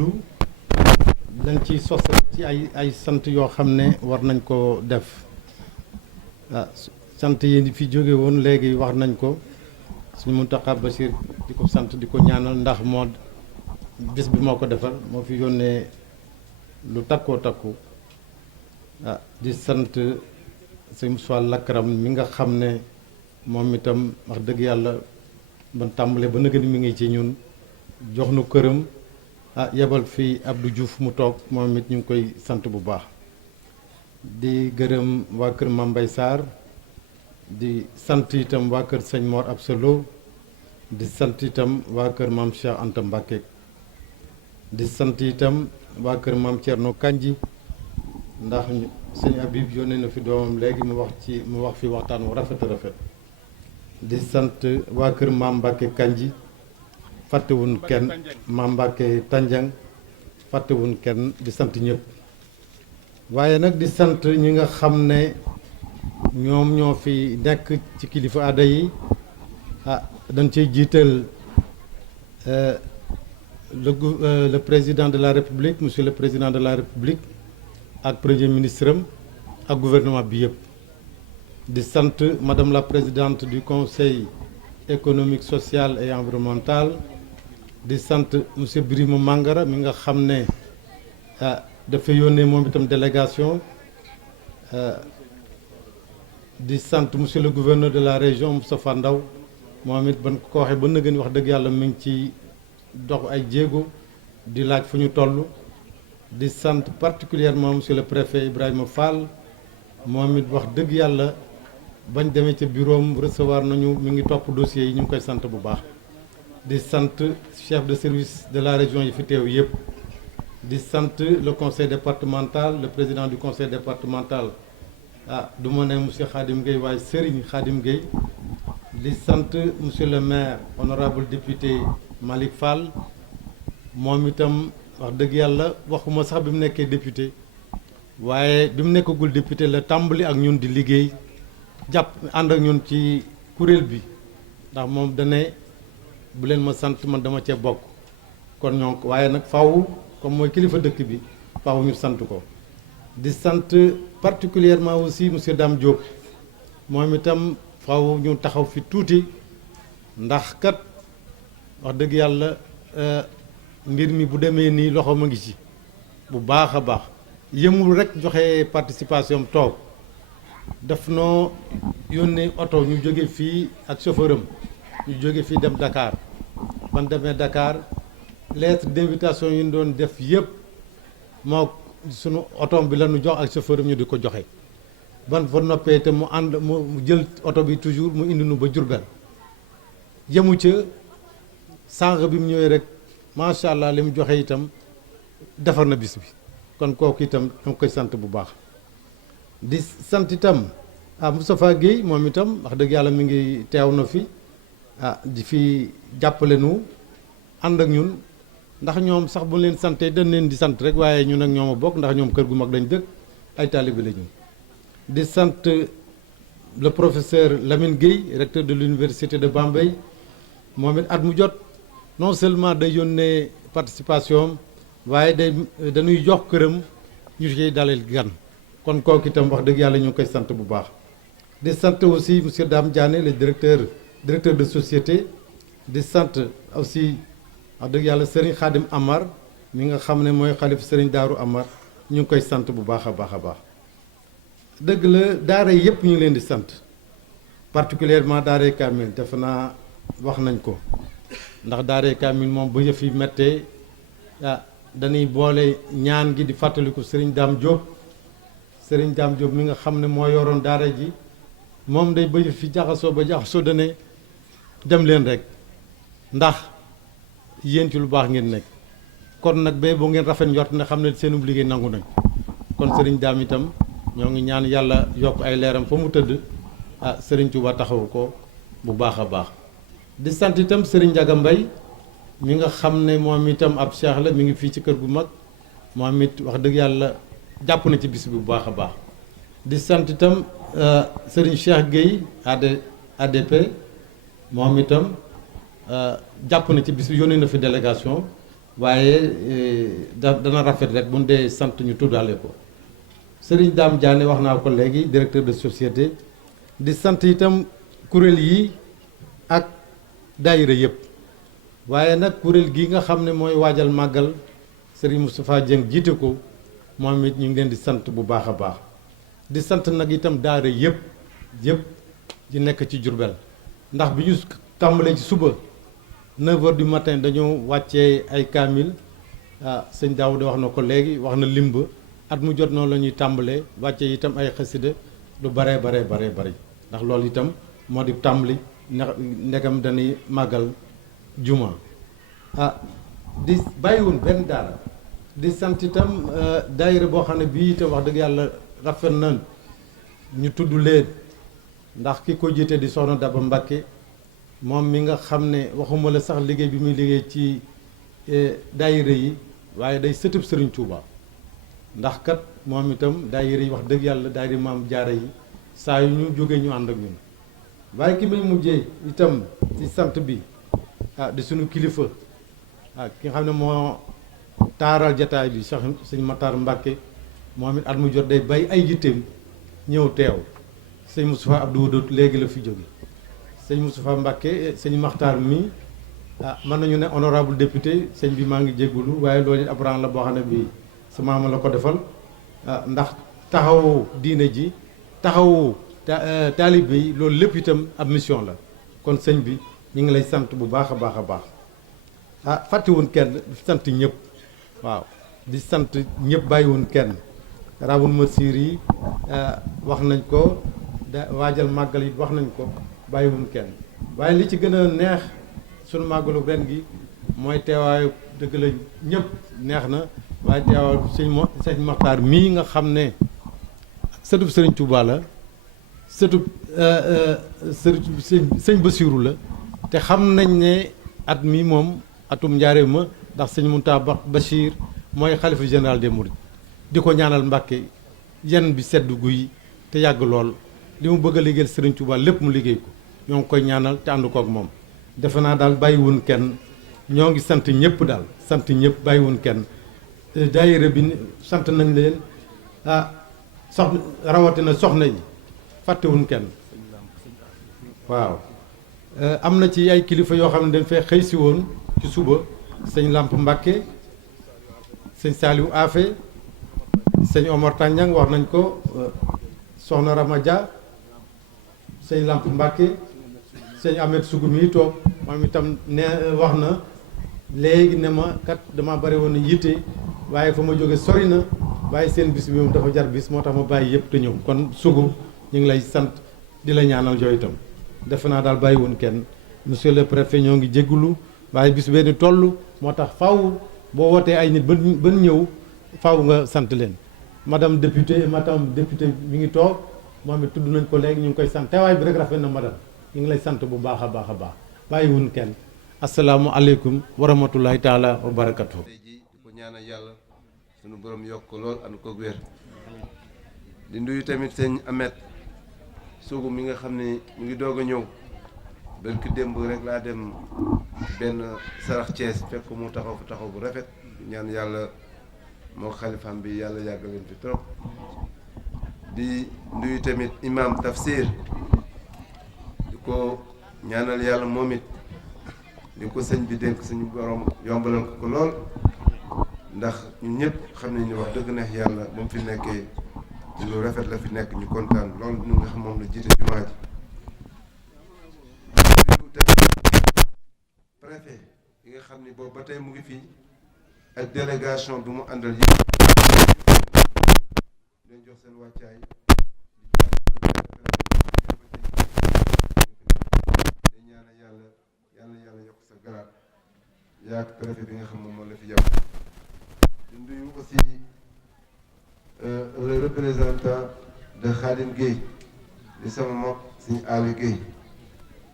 dañ ciy sos ci ay sant yoo xam ne war nañ ko def sant yi fi jóge woon léegi wax nañ ko suñu Muntaxa Bachir di ko sant di ko ñaanal ndax moo bis bi moo ko defal moo fi yónnee lu takkoo takku di sant sëñ Moussa Lakram mi nga xam ne moom itam wax dëgg yàlla ban tàmbalee ba nëgëni mi ngi ci ñun jox nu këram yebal fii Abdou Diouf mu toog moom it ñu ngi koy sant bu baax di gërëm waa kër Mame Mbaye Sarr di sant itam waa kër sëñ Mor Absolo di sant itam waa kër Mame Cheikh Anta Mbacké di sant itam waa kër Mame Thierno Kandji ndax sëñ Habib yónnee na fi doomam léegi mu wax fi waxtaan wu rafet rafet di sant waa kër Mame Mbacké Kandji fàttewuñ kenn Mame Mbacké Tandiang fàttewuñ kenn di sant ñëpp waaye nag di sant ñi nga xam ne ñoom ñoo fi nekk ci kilifa aada yi dañ ciy jiital le président de la République monsieur le président de la République ak premier ministre am ak gouvernement bi yëpp di sant madame la présidente du conseil économique social et environnemental di sant monsieur Birima Mangara mi nga xam ne dafa yónnee moom itam délégation di sant monsieur le gouverneur de la région Moustapha Ndaw moom it ban ko waxee ba nëgën wax dëgg yàlla mi ngi ci dox ay jéego di laaj fu ñu toll di sant particulièrement monsieur le préfet Ibrahima Fall moom it wax dëgg yàlla bañ demee ca bureau am recevoir nañu mi ngi topp dossiers yi ñu ngi koy sant bu baax di sant chef de service de la région yi fi teew yëpp di sant le conseil départemental le président du conseil départemental du ma ne monsieur Khadim Gueye waaye Serigne Khadim Gueye di sant monsieur le maire honorable député Malick Fall moom itam wax dëgg yàlla waxuma sax bi mu nekkee député waaye bi mu nekkagul député la tàmbali ak ñun di liggéey jàpp ànd ak ñun ci kuréel bi ndax moom dane bu leen ma sant man dama cee bokk kon ñoo waaye nag faw comme mooy kilifa dëkk bi faw ñu sant ko di sant particulièrement aussi monsieur Dame Diop moom itam faw ñu taxaw fi tuuti ndax kat wax dëgg yàlla mbir mi bu demee nii loxo ma ngi ci bu baax a baax yëmul rek joxe participation toog daf noo yónnee oto ñu jóge fii ak chauffeur am ñu jóge fii dem Dakar ban demee Dakar lettre d'invitation yi ñu doon def yëpp moo sunu oto bi la ñu jox ak chauffeur am ñu di ko joxe ban fa noppee te mu ànd mu jël oto bi toujours mu indi nu ba Diourbel yemu ca sànq bi mu ñëwee rek macha allah li mu joxe itam defar na bis bi kon kooku itam dama koy sant bu baax di sant itam Moustapha Guèye moom itam wax dëgg yàlla mi ngi teew na fi di fi jàppale nu ànd ak ñun ndax ñoom sax bu leen santee dañ leen di sant rek waaye ñun ak ñoom a bokk ndax ñoom kër gu mag dañ dëkk ay taalibe la ñu di sant le professeur Lamine Guèye recteur de l'université de Bambey moom it at mu jot non seulement day yónnee participation waaye dañuy jox këram ñu ciy dalal gan kon kooku itam wax dëgg yàlla ñu ngi koy sant bu baax di sant aussi monsieur Dame Diané le directeur de société di sant aussi wax dëgg yàlla Serigne Khadim Amar mi nga xam ne mooy xalif Serigne Daaru Amar ñu ngi koy sant bu baax a baax a baax dëgg la daara yëpp ñu ngi leen di sant particulièrement daara Kamil defe naa wax nañ ko ndax daara Kamil moom bu yëf yi méttee dañuy boole ñaan gi di fàttaliku Serigne Dame Diop mi nga xam ne moo yoroon daara ji moom day bëj fi jaxasoo ba jaxasoo dane dem leen rek ndax yéen ci lu baax ngeen nekk kon nag ba boo ngeen rafet njort ne xam ne seenub liggéey nangu nañ kon sëriñ daam itam ñoo ngi ñaan yàlla yokk ay leeram fa mu tëdd sëriñ Touba taxawu ko bu baax a baax di sant itam sëriñ Ndiaga Mbaye mi nga xam ne moom itam ab cheikh la mi ngi fii ci kër gu mag moom it wax dëgg yàlla jàpp na ci bis bi bu baax a baax di sant itam sëriñ Cheikh Gueye ADP moom itam jàpp na ci bis bi yónnee na fi délégation waaye dana rafet rek bu ñu dee sant ñu tuddaale ko sëriñ Dame Diané wax naa ko léegi directeur de société di sant itam kuréel yi ak daayira yëpp waaye nag kuréel gi nga xam ne mooy waajal màggal sëriñ Moustapha Dieng jiite ko moom it ñu ngi leen di sant bu baax a baax di sant nag itam daara yëpp di nekk ci Jurbel ndax bi ñu tàmbalee ci suba 9h du matin dañoo wàccee ay kaamil sëñ Daouda wax na ko léegi wax na limba at mu jot noonu la ñuy tàmbalee wàccee itam ay xasida lu bare bari ndax loolu itam moo di tàmbali ndegam dañuy màggal juma di bàyyiwun benn daara di sant itam daayira boo xam ne bii itam wax dëgg yàlla rafet na ñu tudd leen ndax ki ko jiite di soxna Daba Mbakke moom mi nga xam ne waxuma la sax liggéey bi muy liggéey ci daayira yi waaye day sëtëb Sëriñ Tuuba ndax kat moom itam daayira yi wax dëgg yàlla daayira maam jaara yi saa yu ñu jógee ñu ànd ak ñun waaye ki may mujjee itam ci sant bi di suñu kilifa ki nga xam ne moo taaral jataay bi sax sëñ Matar Mbàkke moom it at mu jot day bay ay yitteem ñëw teew sëñ Moustapha Abdou Wadoot léegi la fi jóge sëñ Moustapha Mbàkke sëñ Maxtaar mi mën nañu ne honorable député sëñ bi maa ngi jéggulu waaye loolu it ab rang la boo xam ne bii sa maama la ko defal ndax taxawu diine ji taxawu taalibe yi loolu lépp itam ab mission la kon sëñ bi ñu ngi lay sant bu baax a baax a baax fàttewuñ kenn di sant ñëpp waaw di sant ñëpp bàyyiwuñ kenn rawul masir yi wax nañ ko waajal màggal yi wax nañ ko bàyyiwuñ kenn waaye li ci gën a neex sunu màggalu ren gi mooy teewaayu dëgg la ñëpp neex na waaye teewaayu sëñ Maxtaar mii nga xam ne sëtub Sëriñ Tuubaa la sëtub sëñ Basiiru la te xam nañ ne at mi moom atum njaareem ma ndax sëñ Muntaxa Bachir mooy xalifa général des Mourides di ko ñaanal Mbàkke yenn bi sedd guy te yàgg lool li mu bëgg a liggéeyal Sëriñ Tuubaa lépp mu liggéey ko ñoo ngi koy ñaanal te ànd kook moom defe naa daal bàyyiwun kenn ñoo ngi sant ñëpp daal sant ñëpp bàyyiwun kenn daayira bi sant nañ leen soxna rawatina soxna yi fàttewuñ kenn waaw am na ci ay kilifa yoo xam ne dañ fee xëy si woon ci suba sëñ Lamp Mbàkke sëñ Saaliw Afe sëñ Omar Tàññang wax nañ ko soxna Ramadia sëñ Lamp Mbàkke sëñ Ahmed Sougou mi toog moom itam ne wax na léegi ne ma kat dama bari woon yitte waaye fa ma jóge sori na waaye seen bis bi moom dafa jar bis moo tax ma bàyyi yëpp te ñëw kon Sougou ñu ngi lay sant di la ñaanal yooyu itam defe naa daal bàyyi woon kenn monsieur le préfet ñoo ngi jéggulu waaye bis benn toll moo tax faw boo wootee ay nit ba ñëw faw nga sant leen madame député mi ngi toog moom it tudd nañ ko léegi ñu ngi koy sant teewaay bi rek rafet na madame ñu ngi lay sant bu baax a baax a baax bàyyi woon kenn asalaamualeykum wa rahmatulahi taala wa barakatuh. tey ji di ko ñaanal yàlla sunu borom yokk ko lool and ko wér di nuyu tamit sëñ Ahmed Sougou mi nga xam ne mu ngi doog a ñëw barki démb rek laa dem benn sarax Thiès fekk ko mu taxaw fa taxaw bu rafet ñaan yàlla moo xalifaam bi yàlla yàggal leen fi trop di nuyu tamit imam Tafsir di ko ñaanal yàlla moom it di ko sëñ bi dénk suñu borom yombalal ko lool ndax ñun ñëpp xam nañ ne wax dëgg neex yàlla ba mu fi nekkee ci lu rafet la fi nekk ñu kontaan loolu ñu nga xam moom la jiite jumaa ji préfet yi nga xam ni boobu ba tey mu ngi fii ak délégation bi mu àndal yëpp dañ jox seen wàccaay di ñaanal yàlla yàlla yokk sa garaat yaak préfet bi nga xam moom la fi yàpp le représentant de Khadim Gueye di sama mbokk Serigne Ali Gueye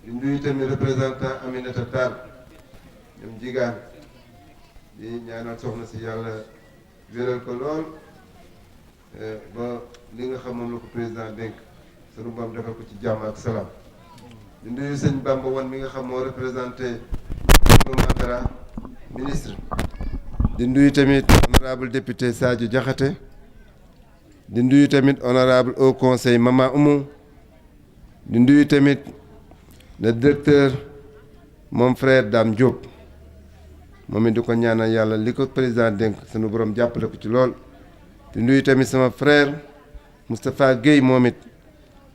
di nuyu tamit représentant Aminata Tall ñoom jigaan di ñaanal soxna si yàlla wéral ko lool ba li nga xam moom la ko président dénk sunu borom defal ko ci jàmm ak salaam di nuyu sëñ Bamba Wan mi nga xam moo représenté Matara ministre di nuyu tamit honorable député Sadio Diakhaté di nuyu tamit honorable au conseil Mama Oumou di nuyu tamit le directeur mon frère Dame Diop moom it di ko ñaanal yàlla li ko président dénk sunu borom jàppale ko ci lool di nuyu tamit sama frère Moustapha Guèye moom it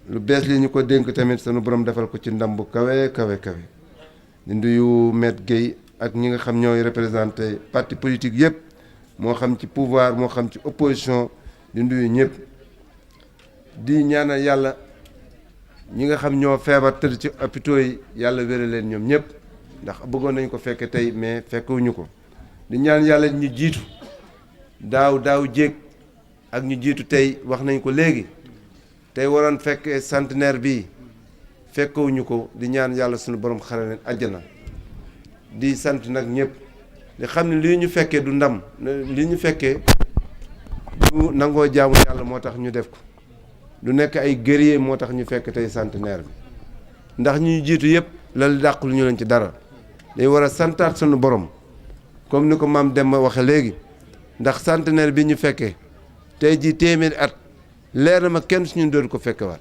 lu bees li ñu ko dénk tamit sunu borom defal ko ci ndam bu kawe kawe kawe di nuyu Maître Guèye ak ñi nga xam ñooy représenté parti politique yëpp moo xam ci pouvoir moo xam ci opposition di nuyu ñëpp di ñaanal yàlla ñi nga xam ñoo feebar tëdd ci hôpitaux yi yàlla wéral leen ñoom ñëpp ndax bëggoon nañu ko fekke tey mais fekkewuñu ko di ñaan yàlla ñu jiitu daaw jéeg ak ñu jiitu tey wax nañ ko léegi tey waroon fekkee centenaire bi fekkewuñu ko di ñaan yàlla suñu borom xare leen àjjana di sant nag ñëpp di xam ne lii ñu fekkee du ndam lii ñu fekkee du nangoo jaamu yàlla moo tax ñu def ko du nekk ay guerrier moo tax ñu fekk tey centenaire bi ndax ñu jiitu yëpp lal dàqul ñu leen ci dara day war a santaat sunu borom comme ni ko maam Demba waxe léegi ndax centenaire bi ñu fekkee tey jii téeméeri at leer na ma kenn suñu doon ko fekkewaat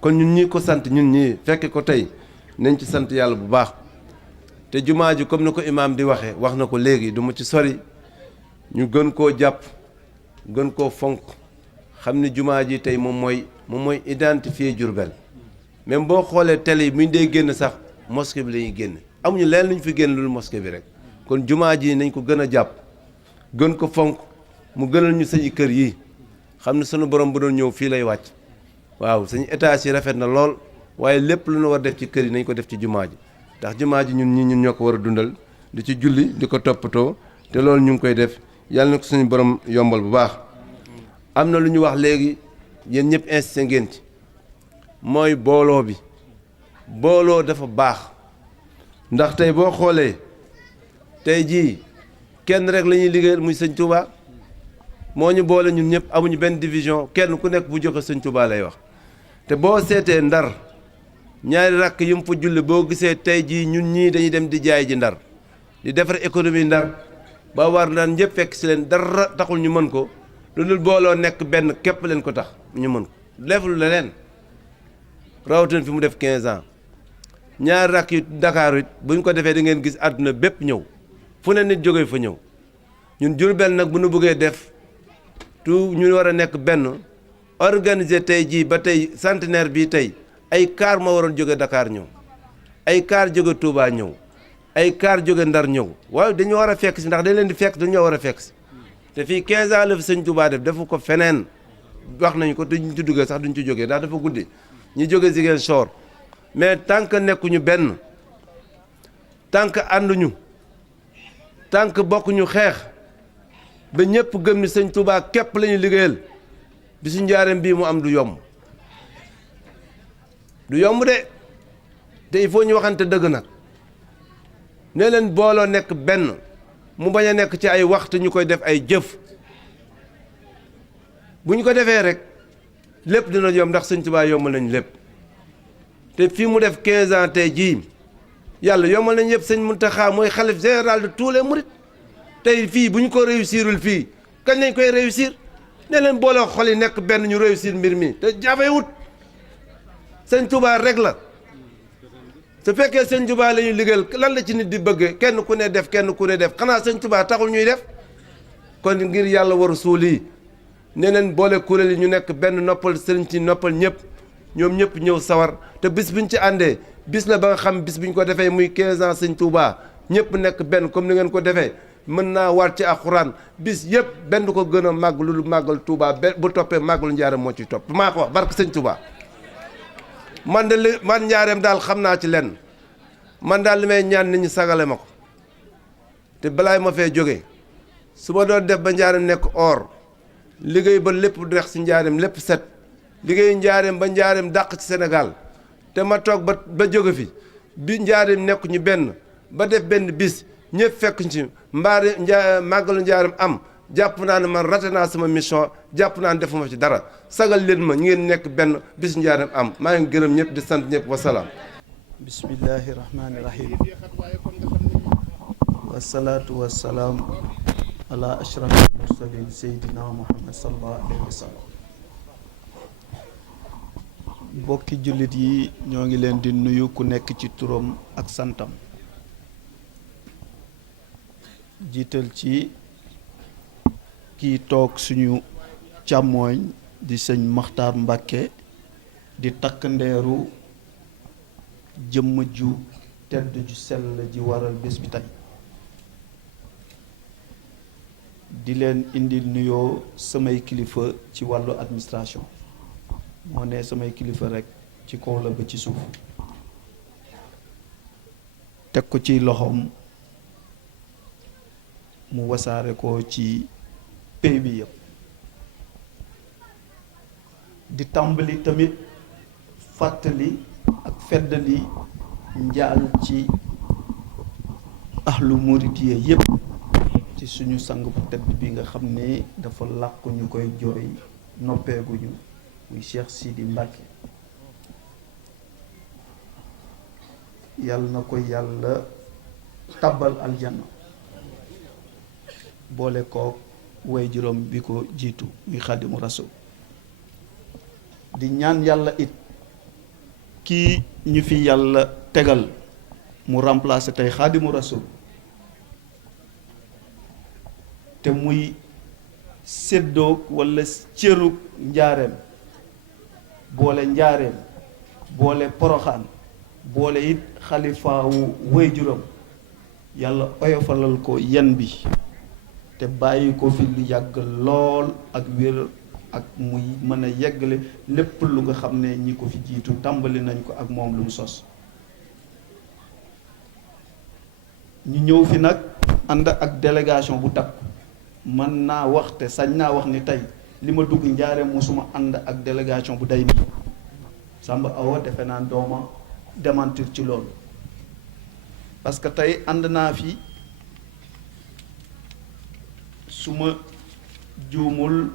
kon ñun ñi ko sant ñun ñii fekke ko tey nañ ci sant yàlla bu baax te jumaa ji comme ni ko imaam di waxee wax na ko léegi du ma ci sori ñu gën koo jàpp gën koo fonk xam ni jumaa ji tey moom mooy identifier Diourbel même boo xoolee télé yi bu ñu dee génn sax mosquée bi la ñuy génn amuñu leen lu ñu fi génn loolu mosquée bi rek kon jumaa ji nañ ko gën a jàpp gën ko fonk mu gënal ñu sañu kër yi xam ne sunu borom bu doon ñëw fii lay wàcc waaw sañu étage yi rafet na lool waaye lépp lu ñu war def ci kër yi nañ ko def ci jumaa ji ndax jumaa ji ñun ñoo ko war a dundal di ci julli di ko toppatoo te loolu ñu ngi koy def yàlla na ko suñu borom yombal bu baax am na lu ñu wax léegi yéen ñëpp insisté ngeen ci mooy booloo bi booloo dafa baax ndax tey boo xoolee tey jii kenn rek la ñuy liggéeyal muy sëñ Touba moo ñu boole ñun ñëpp amuñu benn division kenn ku nekk bu joxe sëñ Touba lay wax te boo seetee ndar ñaari rakk yu mu fa julli boo gisee tey jii ñun ñii dañuy dem di jaay ji ndar di defar économie ndar ba war ndar ñëpp fekk si leen dara taxul ñu mën ko lu dul booloo nekk benn képp leen ko tax ñu mën ko deful leneen rawatina fi mu def 15 ans ñaari rakk yu Dakar it bu ñu ko defee da ngeen gis àdduna bépp ñëw fu ne nit jógee fa ñëw ñun Diourbel nag bu nu bëggee def tout ñu war a nekk benn organiser tey jii ba tey centenaire bii tey ay car moo waroon jóge Dakar ñëw ay car jóge Touba ñëw ay car jóge Ndar ñëw waaye dañu war a fekk si ndax dañ leen di fekk dañoo war a fekk si te fii 15 ans la fi sëñ Touba def defu ko feneen wax nañu ko te ñu ci duggee sax duñ ci jógee ndax dafa guddi ñu jóge Ziguinchor mais tant que nekkuñu benn tant que ànduñu tant que bokkuñu xeex ba ñëpp gëm ni sëñ Touba képp la ñuy liggéeyal bi su njaareem bii mu am du yomb de te il faut ñu waxante dëgg nag ne leen booloo nekk benn mu bañ a nekk ci ay waxtu ñu koy def ay jëf bu ñu ko defee rek lépp dina yomb ndax sëñ Touba yombal nañu lépp te fii mu def 15 ans tey jii yàlla yombal nañu yëpp sëñ Mountakha mooy xalif général de tous les mourides tey fii bu ñu ko réussirul fii kañ lañ koy réussir ne leen booloo xol yi nekk benn ñu réussir mbir mi te jafewut sëñ Touba rek la su fekkee sëñ Touba la ñuy liggéeyal lan la ci nit di bëgg kenn ku ne def xanaa sëñ Touba taxul ñuy def kon ngir yàlla war suul yi ne leen boole kuréel yi ñu nekk benn noppal sëriñ ci noppal ñëpp ñoom ñëpp ñëw sawar te bis biñ ci àndee bis la ba nga xam bis biñ ko defee muy 15 ans sëñ Touba ñëpp nekk benn comme ni ngeen ko defee mën naa war ci alxuraan bis yëpp benn du ko gën a màgg lu màggal Touba bu toppee màggalu njaareem moo ciy topp maa ko wax barke sëñ Touba man njaareem daal xam naa ci lenn man daal li may ñaan nit ñi sagale ma ko te balaay ma fee jógee su ma doon def ba njaareem nekk or liggéey ba lépp dex si njaareem lépp set liggéey njaareem ba njaareem dàq ci Sénégal te ma toog ba jóge fi bi njaareem nekk ñu benn ba def benn bis ñëpp fekk ci màggalu njaareem am jàpp naa ne man raté naa sama mission jàpp naa ne defuma ci dara sagal leen ma ñu ngeen nekk benn bis njaareem am maa ngi gërëm ñëpp di sant ñëpp wasalaam. bismillahi rahmaani rahim wasalaatu wasalaam ala ashrafil mursalin seydina muhammad sallallahu alayhi wa sallam. bokki jullit yi ñoo ngi leen di nuyu ku nekk ci turam ak santam jiital ci kii toog suñu càmmooñ di sëñ Maxtaar Mbàkke di takk ndeeru jëmm ju tedd ju sell ji waral bés bi tey di leen indil nuyoo samay kilifa ci wàllu administration moo ne samay kilifa rekk ci kaw la ba ci suuf teg ko ci loxoom mu wasaare ko ci pays bi yëpp di tàmbali tamit fàttali ak feddali njaal ci ahlu muridiyya yëpp ci suñu sang bu tedd bi nga xam ne dafa làqu ñu koy jooy noppeeguñu muy Cheikh Sidi Mbacke yàlla na ko yàlla tabbal aljanna boole kook way juróom bi ko jiitu muy Xaadimu Rasuul di ñaan yàlla it kii ñu fi yàlla tegal mu remplacer tey Xaadimu Rasuul te muy séddoog walla cërug njaareem boole njaareem boole poroxaan boole it xalifaawu waajuram yàlla oyofalal ko yan bi te bàyyi ko fi lu yàgg lool ak wér ak muy mën a yeggale lépp lu nga xam ne ñi ko fi jiitu tàmbali nañ ko ak moom lu mu sos ñu ñëw fi nag ànd ak délégation bu takk mën naa wax te sañ naa wax ni tey li ma dugg njaareem musuma ànd ak délégation bu day nii Samba Awa defe naa dooma démentir ci loolu parce que tey ànd naa fi su ma juumul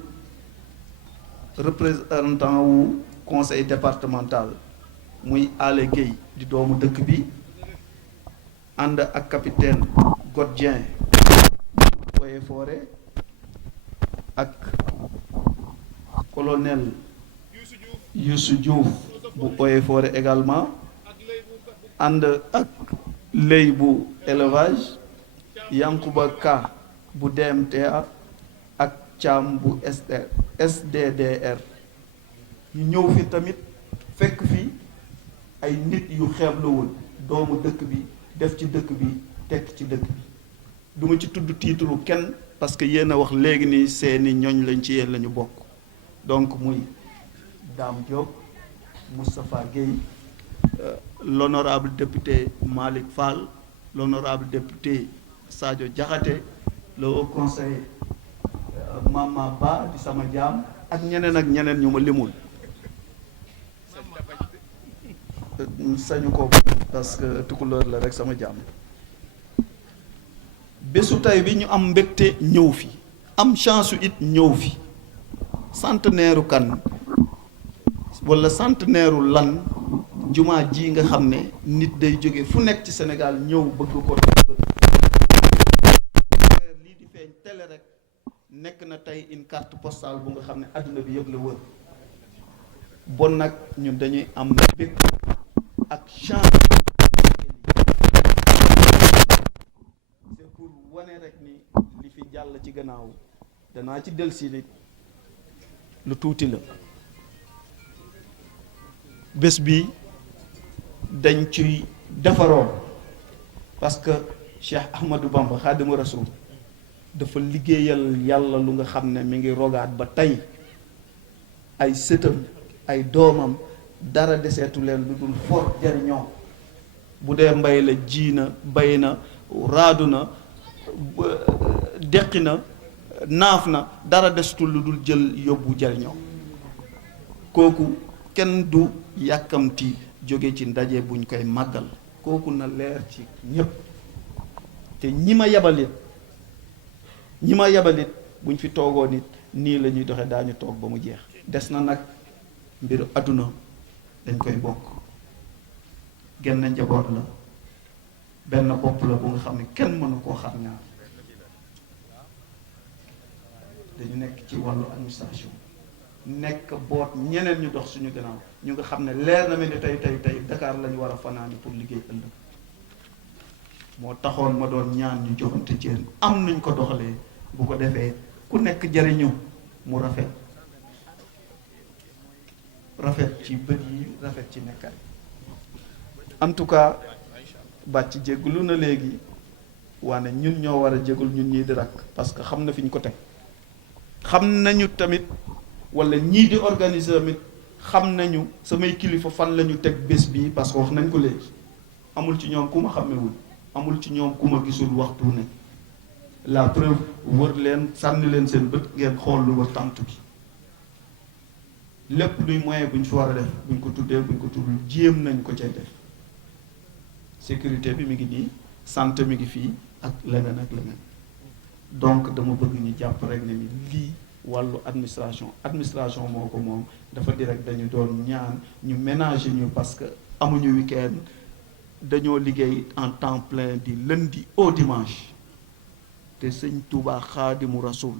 représentant wu conseil départemental muy Ale Gueye di doomu dëkk bi ànd ak capitaine Godien Eaux et Forêts ak colonel Youssou Diouf bu Eaux et Forêts également ànd ak Ley bu élevage Yankuba Ka bu DMTA ak Thiam bu SDDR ñu ñëw fi tamit fekk fi ay nit yu xeeblawul doomu dëkk bi def ci dëkk bi tekk ci dëkk bi duma ci tudd tiituru kenn parce que yéen a wax léegi ni seeni ñoñ lañ ci yéen la ñu bokk donc muy Dame Diop Moustapha Gueye l'honorable député Malick Fall l'honorable député Sadio Diakhaté le haut conseil Mama Ba di sama jaam ak ñeneen ñu ma limul sañu ko parce que tukulóor la rek sama jaam bésu tey bi ñu am mbégte ñëw fi am chance it ñëw fi centenaire kan wala centenaire lan jumaa ji nga xam ne nit day jóge fu nekk ci Sénégal ñëw bëgg ko lii di feeñ télé rek nekk na tey une carte postale bu nga xam ne adduna bi yëpp la wër bon nag ñun dañuy am mbég ak chance c'est pour wane rek ni li fi jàll ci gannaaw danaa ci dellusi nit lu tuuti la bés bi dañ ciy defaroo parce que Cheikh Ahmadou Bamba Khadimu Rasoul dafa liggéeyal yàlla lu nga xam ne mi ngi rogaat ba tey ay sëtam ay doomam dara deseetu leen lu dul for jariñoo bu dee mbay la ji na bay na raadu na deqi na naaf na dara desutul lu dul jël yóbbu jariñoo kooku kenn du yàkkamti jóge ci ndaje buñ koy màggal kooku na leer ci ñépp te ñi ma yabalit buñ fi toogoo nit nii la ñuy doxe daañu toog ba mu jeex des na nag mbiru àdduna dañ koy bokk genn njaboot la benn bopp la bu nga xam ne kenn mënu koo xar ñaar dañu nekk ci wàllu administration nekk boot ñeneen ñu dox suñu gannaaw ñu nga xam ne leer na ma ne tey Dakar lañu war a fanaani pour liggéey ëllëg moo taxoon ma doon ñaan ñu joxante cër am nuñ ko doxalee bu ko defee ku nekk jariñu mu rafet ci bët yi rafet ci nekkaay en tout cas bàcc jéggulu na léegi waane ñun ñoo war a jéggul ñun ñii di rakk parce que xam na fi ñu ko teg xam nañu tamit wala ñii di organiser tamit xam nañu samay kilifa fan la ñu teg bés bii parce que wax nañ ko léegi amul ci ñoom ku ma xàmmewul amul ci ñoom ku ma gisul waxtu ne la preuve wër leen sànni leen seen bët ngeen xool lu wër tànt bi lépp luy moyen bu ñu fi war a def buñ ko tuddee buñ ko tuddul jéem nañ ko cay def sécurité bi mi ngi nii santé mi ngi fii ak leneen donc dama bëgg ñu jàpp rek ne ni lii wàllu administration moo ko moom dafa direct dañu doon ñaan ñu ménager ñu parce que amuñu week-end dañoo liggéey en temps plein di lundi au dimanche te sëñ Touba Xaadimu Rasul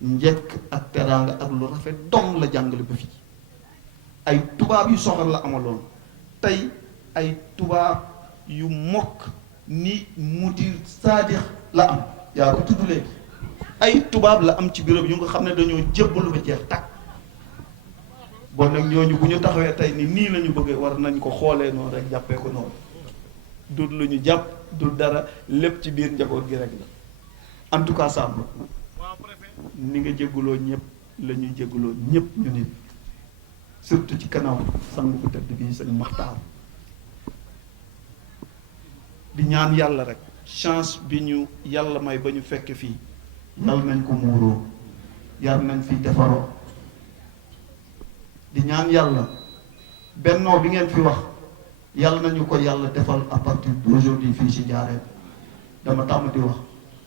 njëkk ak teraanga ak lu rafet dong la jàngale ba fii ay tubaab yu soxal la amaloon tey ay tubaab yu mokk ni mudir saadix la am yaa ko tudd léegi ay tubaab la am ci bureau bi yu nga xam ne dañoo jébbalu ba jeex tàkk bon nag ñooñu bu ñu taxawee tey ni nii la ñu bëggee war nañ ko xoolee noonu rek jàppee ko noonu du lu ñu jàpp du dara lépp ci biir njaboot gi rek la en tout cas Samb ni nga jégguloo ñëpp la ñuy jégguloo ñëpp ñu nit surtout ci kanam sang bu tëdd bi sëñ Maxtaar di ñaan yàlla rek chance bi ñu yàlla may ba ñu fekk fii yàlla nañ ko muuroo yàlla nañ fi defaroo di ñaan yàlla bennoo bi ngeen fi wax yàlla nañu ko yàlla defal à partir d'aujourd'hui fii ci Njaareem dama tàmm di wax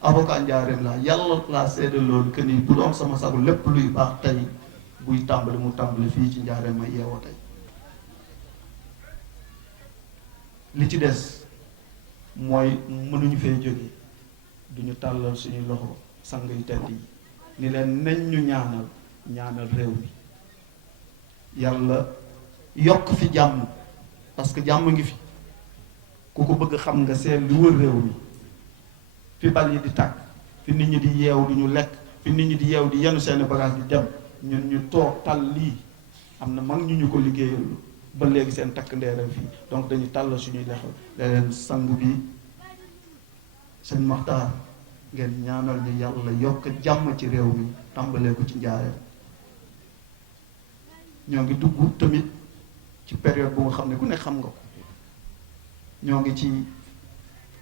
avocat Njaareem laa yàlla laa seede loolu que ni bu doon sama sago lépp luy baax tey buy tàmbali mu tàmbali fii ci Njaareem ma yeewoo tey li ci des mooy mënuñu fee jóge duñu tàllal suñuy loxo sang yu tedd yi ni leen nañ ñu ñaanal réew mi yàlla yokk fi jàmm parce que jàmm ngi fi ku ko bëgg xam nga seet li wër réew mi fi bal yi di tàkk fi nit ñi di yeew di ñu lekk fi nit ñi di yeew di yenu seeni bagage di dem ñun ñu toog tal lii am na mag ñu ko liggéeyal ba léegi seen takk ndeeram fii donc dañu tàll suñuy loxo leen sang bi seen Maxtaar ngeen ñaanal ñu yàlla yokk jàmm ci réew mi tàmbalee ko ci Njaareem ñoo ngi dugg tamit ci période bu nga xam ne ku ne xam nga ko ñoo ngi ci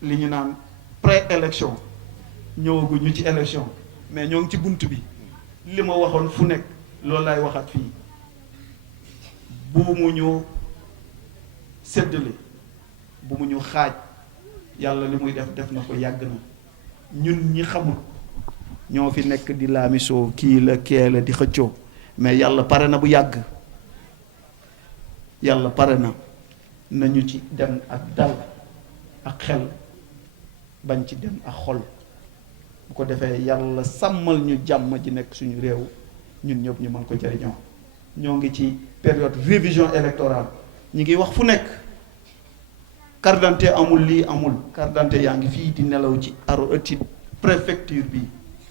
li ñu naan pré-élection ñëwaguñu ci élection mais ñoo ngi ci bunt bi li ma waxoon fu nekk loolu laay waxaat fii bu mu ñu séddale bu mu ñu xaaj yàlla li muy def na ko yàgg na ñun ñi xamul ñoo fi nekk di laamisoo kii la kee la di xëccoo mais yàlla pare na bu yàgg yàlla pare na nañu ci dem ak dal ak xel bañ ci dem ak xol bu ko defee yàlla sàmmal ñu jàmm ji nekk suñu réew ñun ñëpp ñu mën ko jëriñoo ñoo ngi ci période révision électorale ñi ngi wax fu nekk carte d'identité amul lii amul carte d'identité yaa ngi fii di nelaw ci préfecture bi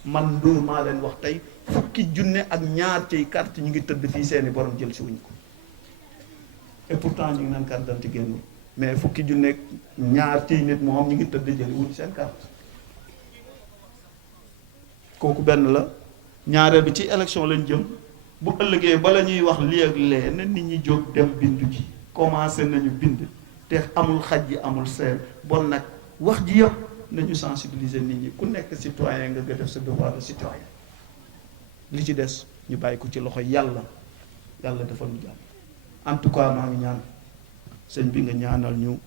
man Ndour maa leen wax tey fukki junne ak ñaar ci carte ñu ngi tëdd fii seeni borom jël si wuñ ko et pourtant ñu ngi naan carte d'identité génnul mais fukki junne ak ñaar ci nit moom ñu ngi tëdd jëli wuñ seen carte kooku benn la ñaareel bi ci élection lañ jëm bu ëllëgee bala ñuy wax lii ak lee na nit ñi jóg dem bindu ji commencé nañu bind te amul xaj yi amul seen bon nag wax ji yëpp nañu sensibiliser nit ñi ku nekk citoyen nga def sa devoir de citoyen li ci des ñu bàyyi ko ci loxo yàlla defal ñu jàmm. en tout cas maa ngi ñaan sëñ bi nga ñaanal ñu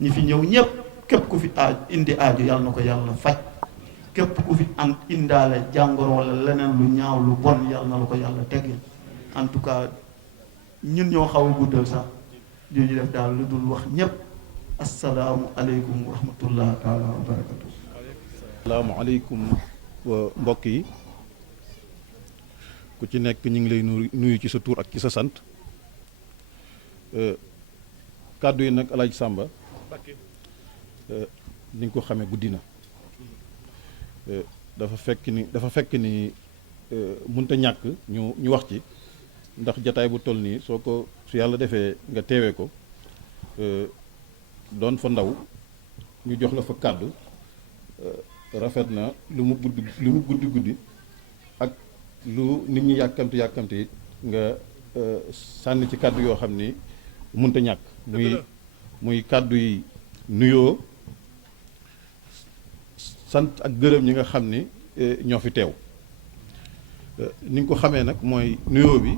ñi fi ñëw ñëpp képp ku fi indi aaju yàlla na ko yàlla faj, képp ku fi indaale jàngoro wala leneen lu ñaaw lu bon yàlla na la ko yàlla teggil. en tout cas ñun ñoo xaw a guddal sax ñu def daal lu dul wax ñëpp asalaamu aleykum wa rahmatullah taala wa barakatu. asalaamaaleykum mbokk yi, ku ci nekk ñu ngi lay nuyu ci sa tur ak ci sa sant. kàddu yi nag Alaaji Sàmba ni nga ko xamee guddi na. dafa fekk ni mënta ñàkk ñu wax ci, ndax jataay bu toll nii su yàlla defee nga teewee ko doon fa ndaw ñu jox la fa kàddu rafet na lu mu guddi ak lu nit ñi yàkkamti nga sànni ci kàddu yoo xam ni mënta ñàkk, muy kàddu yi nuyoo, sant ak gërëm ñi nga xam ni ñoo fi teew. ni nga ko xamee nag mooy nuyoo bi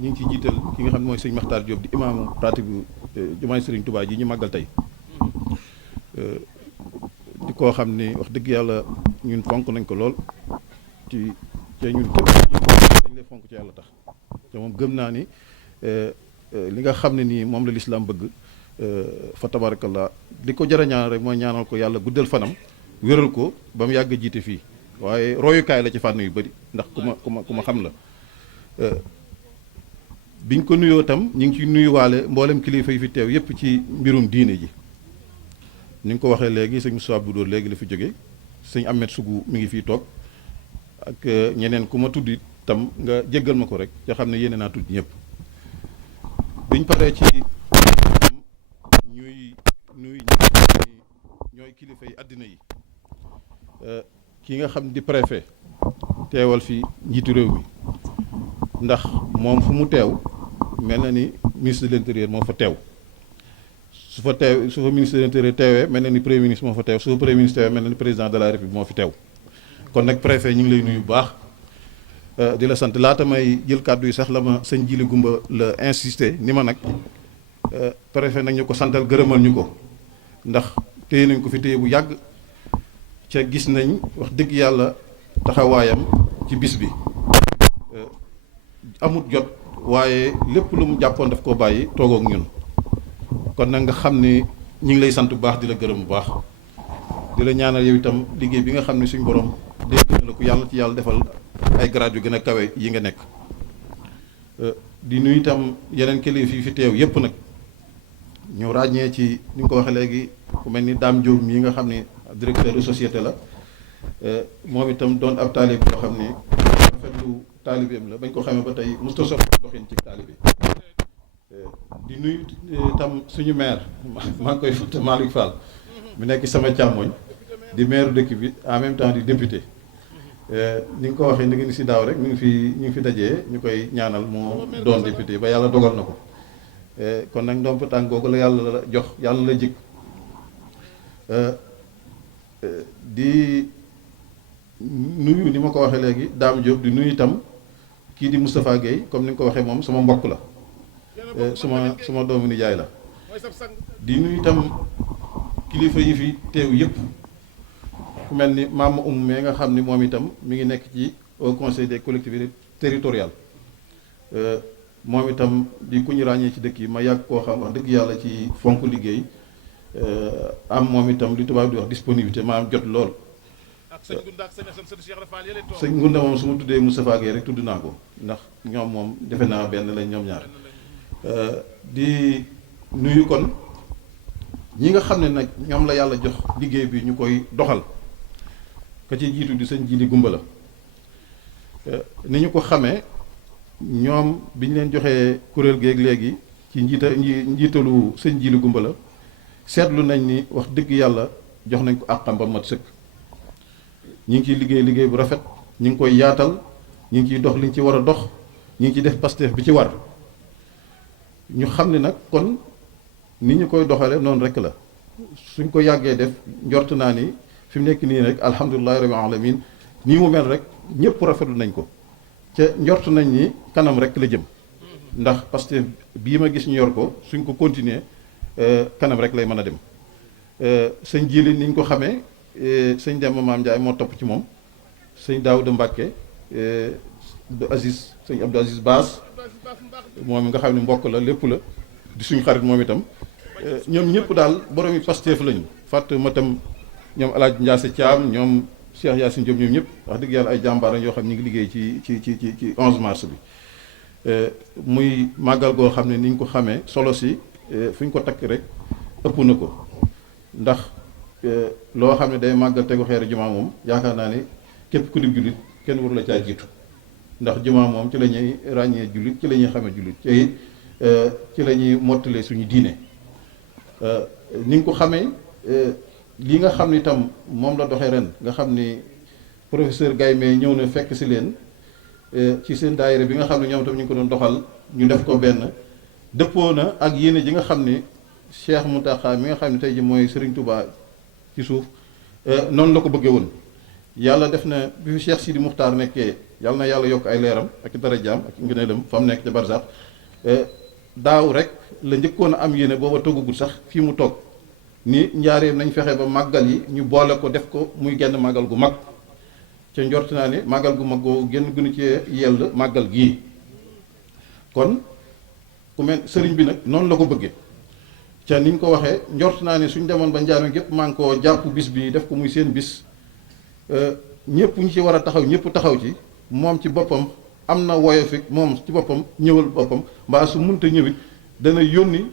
ñu ngi ci jiital ki nga xam ne mooy sëñ Maxtaar Diop di imaamu pratique bu jumaay Sëriñ Tuubaa ji ñu màggal tey, di koo xam ni wax dëgg yàlla ñun fonk nañ ko lool ci ñun képp dañ lay fonk ci yàlla tax te moom gëm naa ni li nga xam ne nii moom la lislaam bëgg fa tabarakallah di ko jara ñaanal rek mooy ñaanal ko yàlla guddal fanam wéral ko ba mu yàgg a jiite fii, waaye royukaay la ci fànn yu bëri ndax ku ma xam la. biñ ko nuyoo tam ñu ngi ci nuyuwaale mboolem kilifa yi fi teew yépp ci mbirum diine ji. ni nga ko waxee léegi sëñ Moussa Abdou léegi la fi jóge, sëñ Ahmed Sougou mi ngi fii toog ak ñeneen ku ma tudd tam nga jéggal ma ko rek nga xam ne yéene naa tudd ñëpp. biñ paree ci ñuy ñooy kilifa yi àddina yi, ki nga xam di préfet teewal fi njiitu réew mi, ndax moom fu mu teew mel na ni ministre de l'intérieur moo fa teew, su fa ministre de l'intérieur teewee mel na ni premier ministre moo fa teew, su fa premier ministre teewee mel na ni président de la république moo fi teew. kon nag préfet ñu ngi lay nuyu bu baax di la sant. laata may jël kàddu yi sax la ma sëñ Jili Gumba la insisté ni ma nag préfet nag ñu ko santal gërëmal ñu ko, ndax téye nañ ko fi téye bu yàgg ca gis nañ wax dëgg yàlla taxawaayam ci bis bi. amut jot waaye lépp lu mu jàppoon daf koo bàyyi toogoo ak ñun, kon nag nga xam ni ñu ngi lay sant bu baax di la gërëm bu baax, di la ñaanal yow itam liggéey bi nga xam ne suñu borom dégg na la ko yàlla ci yàlla defal ay grade yu gën a kawe yi nga nekk. di nuyu itam yeneen kilifa yi fi teew yépp nag, ñu ràññee ci ni nga ko waxee léegi ku mel ni Dame Diop mii nga xam ne directeur de société la, moom itam doon ab taalib boo xam ne rafetlu taalibeem la bañ ko xamee ba tey musta sopp doxin ci taalibe. di nuyu tam suñu maire maa ngi koy fàtte Malick Fall mu nekk sama càmmoñ di maire dëkk bi en même temps di député. ni nga ko waxee ni nga ni si daaw rek ñu ngi fi dajee ñu koy ñaanal moo doon député ba yàlla dogal na ko, kon nag ndomp tànk googu la yàlla la jox yàlla la jik. di nuyu ni ma ko waxee léegi Dame Diop, di nuyu itam kii di Moustapha Guèye comme ni nga ko waxee moom sama mbokk la, suma doomu nijaay la. di nuyu itam kilifa yi fi teew yëpp, ku mel ni maam mais nga xam ni moom itam mi ngi nekk ci au conseil des collectivités territoriales, moom itam di ku ñu ràññee ci dëkk yi ma yàgg koo xam wax dëgg yàlla ci fonk liggéey, am moom itam li tubaab di wax disponibilité maanaam jot lool. sëñ Ngunda moom su ma tuddee Moustapha Guèye rek tudd naa ko, ndax ñoom moom defe naa benn lañ ñoom ñaar. di nuyu kon ñi nga xam ne nag ñoom la yàlla jox liggéey bi ñu koy doxal, ka ci jiitu di sëñ Jili Gumba la. ni ñu ko xamee ñoom bi ñu leen joxee kuréel géeg léegi ci njiitalu sëñ Jili Gumba la, seetlu nañ ni wax dëgg yàlla jox nañ ko àqam ba mat sëkk. ñi ngi ciy liggéey bu rafet, ñi ngi koy yaatal, ñi ngi ciy dox liñ ci war a dox, ñi ngi ciy def Pastef bi ci war. ñu xam ne nag kon ni ñu koy doxale noonu rek la, suñ ko yàggee def njort naa ni fi mu nekk nii rek alhamdulilahi rabbil alamin nii mu mel rek ñëpp rafetlu nañ ko. ca njort nañ ni kanam rek la jëm ndax parce que bii ma gis ñu yor ko suñ ko continuer kanam rek lay mën a dem sëñ Jili niñ ko xamee sëñ Demba Maam Ndiaye moo topp ci moom sëñ Daouda Mbacke Aziz sëñ Abdou Aziz Baas moom nga xam ne mbokk la lépp la di suñu xarit moom itam ñoom ñëpp daal borom yi Pastef lañu fàtt ma tam ñoom El Hadj Ndiasse Thiam ñoom Cheikh Yacine Diop ñoom ñëpp wax dëgg yàlla ay jàmbaar yoo xam ñu ngi liggéey ci 11 mars bi muy màggal goo xam ne ni ñu ko xamee solo si fu ñu ko takk rek ëpp na ko ndax loo xam ne day màggal tegu xeeru jumaa moom yaakaar naa ne képp ku di jullit kenn waru la caa jiitu ndax jumaa moom ci la ñuy ràññee jullit ci la ñuy xamee jullit ci la ñuy mottalee suñu diine ni nga ko xamee li nga xam ni itam moom la doxee ren nga xam ni professeur Gaymé ñëw na fekk si leen ci seen daayira bi nga xam ne ñoom itam ñu ngi ko doon doxal ñu def ko benn dëppoo na ak yéene ji nga xam ni Cheikh Mountakha mi nga xam ne tey ji mooy Serigne Touba ci suuf noonu la ko bëggee woon yàlla def na bi fi Cheikh Sidi Muxtaar nekkee yàlla na yàlla yokk ay leeram ak darajaam ak ngëneelam fa mu nekk ca Barzax daaw rek la njëkkoon a am yéene booba toggagul sax fii mu toog ni njaareem nañ fexe ba màggal yi ñu boole ko def ko muy genn màggal gu mag ca njort naa ne màggal gu mag goo genn gënu ci yell màggal gii kon ku mel sëriñ bi nag noonu la ko bëggee ca ni ñu ko waxee njort naa ne suñ demoon ba njaareem gépp maa ngi koo jàpp bis bi def ko muy seen bis ñëpp ñu ci war a taxaw ñëpp taxaw ci moom ci boppam am na woyofi moom ci boppam ñëwal boppam mbaa su munta ñëwit dana yónni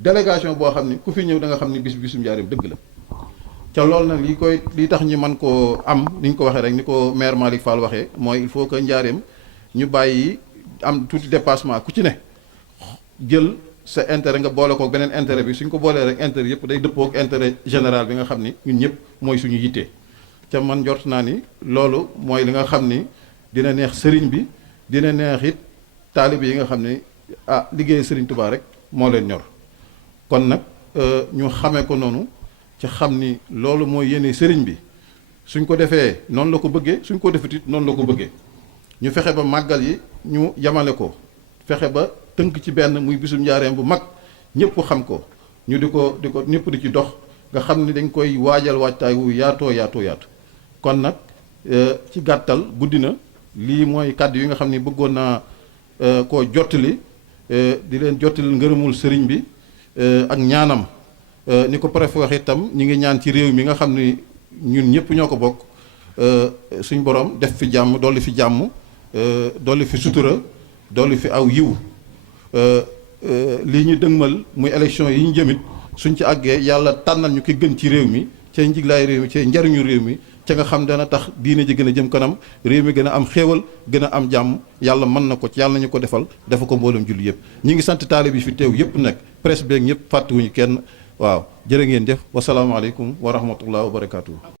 délégation boo xam ni ku fi ñëw da nga xam ni bisum njaareem dëgg la ca loolu nag li tax ñi man koo am ni ñu ko waxee rek ni ko maire Malick Fall waxee mooy il faut que njaareem ñu bàyyi am tuuti dépassement ku ci ne jël sa intérêt nga boole ko beneen intérêt bi suñ ko boolee rek intérêt yëpp day dëppoo ak intérêt général bi nga xam ni ñun ñëpp mooy suñu yittee ca man jort naa ni loolu mooy li nga xam ni dina neex sëriñ bi dina neex it taalibe yi nga xam ni liggéey sëriñ Touba rek moo leen ñor kon nag ñu xamee ko noonu ci xam ni loolu mooy yéene sëriñ bi suñ ko defee noonu la ko bëggee suñ ko defut it noonu la ko bëggee ñu fexe ba màggal yi ñu yamale ko fexe ba tënk ci benn muy bisum njaareem bu mag ñëpp xam ko ñu di ko ñëpp di ci dox nga xam ni dañ koy waajal waajtaay wu yaatoo kon nag ci gàttal guddi na lii mooy kàddu yi nga xam ni bëggoon naa koo jottali di leen jottali ngërëmul sëriñ bi ak ñaanam ni ko préfet wax itam ñi ngi ñaan ci réew mi nga xam ni ñun ñëpp ñoo ko bokk suñ borom def fi jàmm dolli fi jàmm dolli fi sutura dolli fi aw yiw lii ñu dëgmal muy élection yi ñu jëmit suñ ci àggee yàlla tànnal ñu ki gën ci réew mi ca njiglaay réew mi ca njariñu réew mi ca nga xam dana tax diine ji gën a jëm kanam réew mi gën a am xéewal gën a am jàmm yàlla mën na ko ci yàlla nañu ko defal dafa ko mboolem julli yëpp ñi ngi sant taalib yi fi teew yëpp nag presse beeg ñëpp fàttewuñu kenn waaw jërë ngeen jëf wasalaamaaleykum wa rahmatullah wa barakaatu.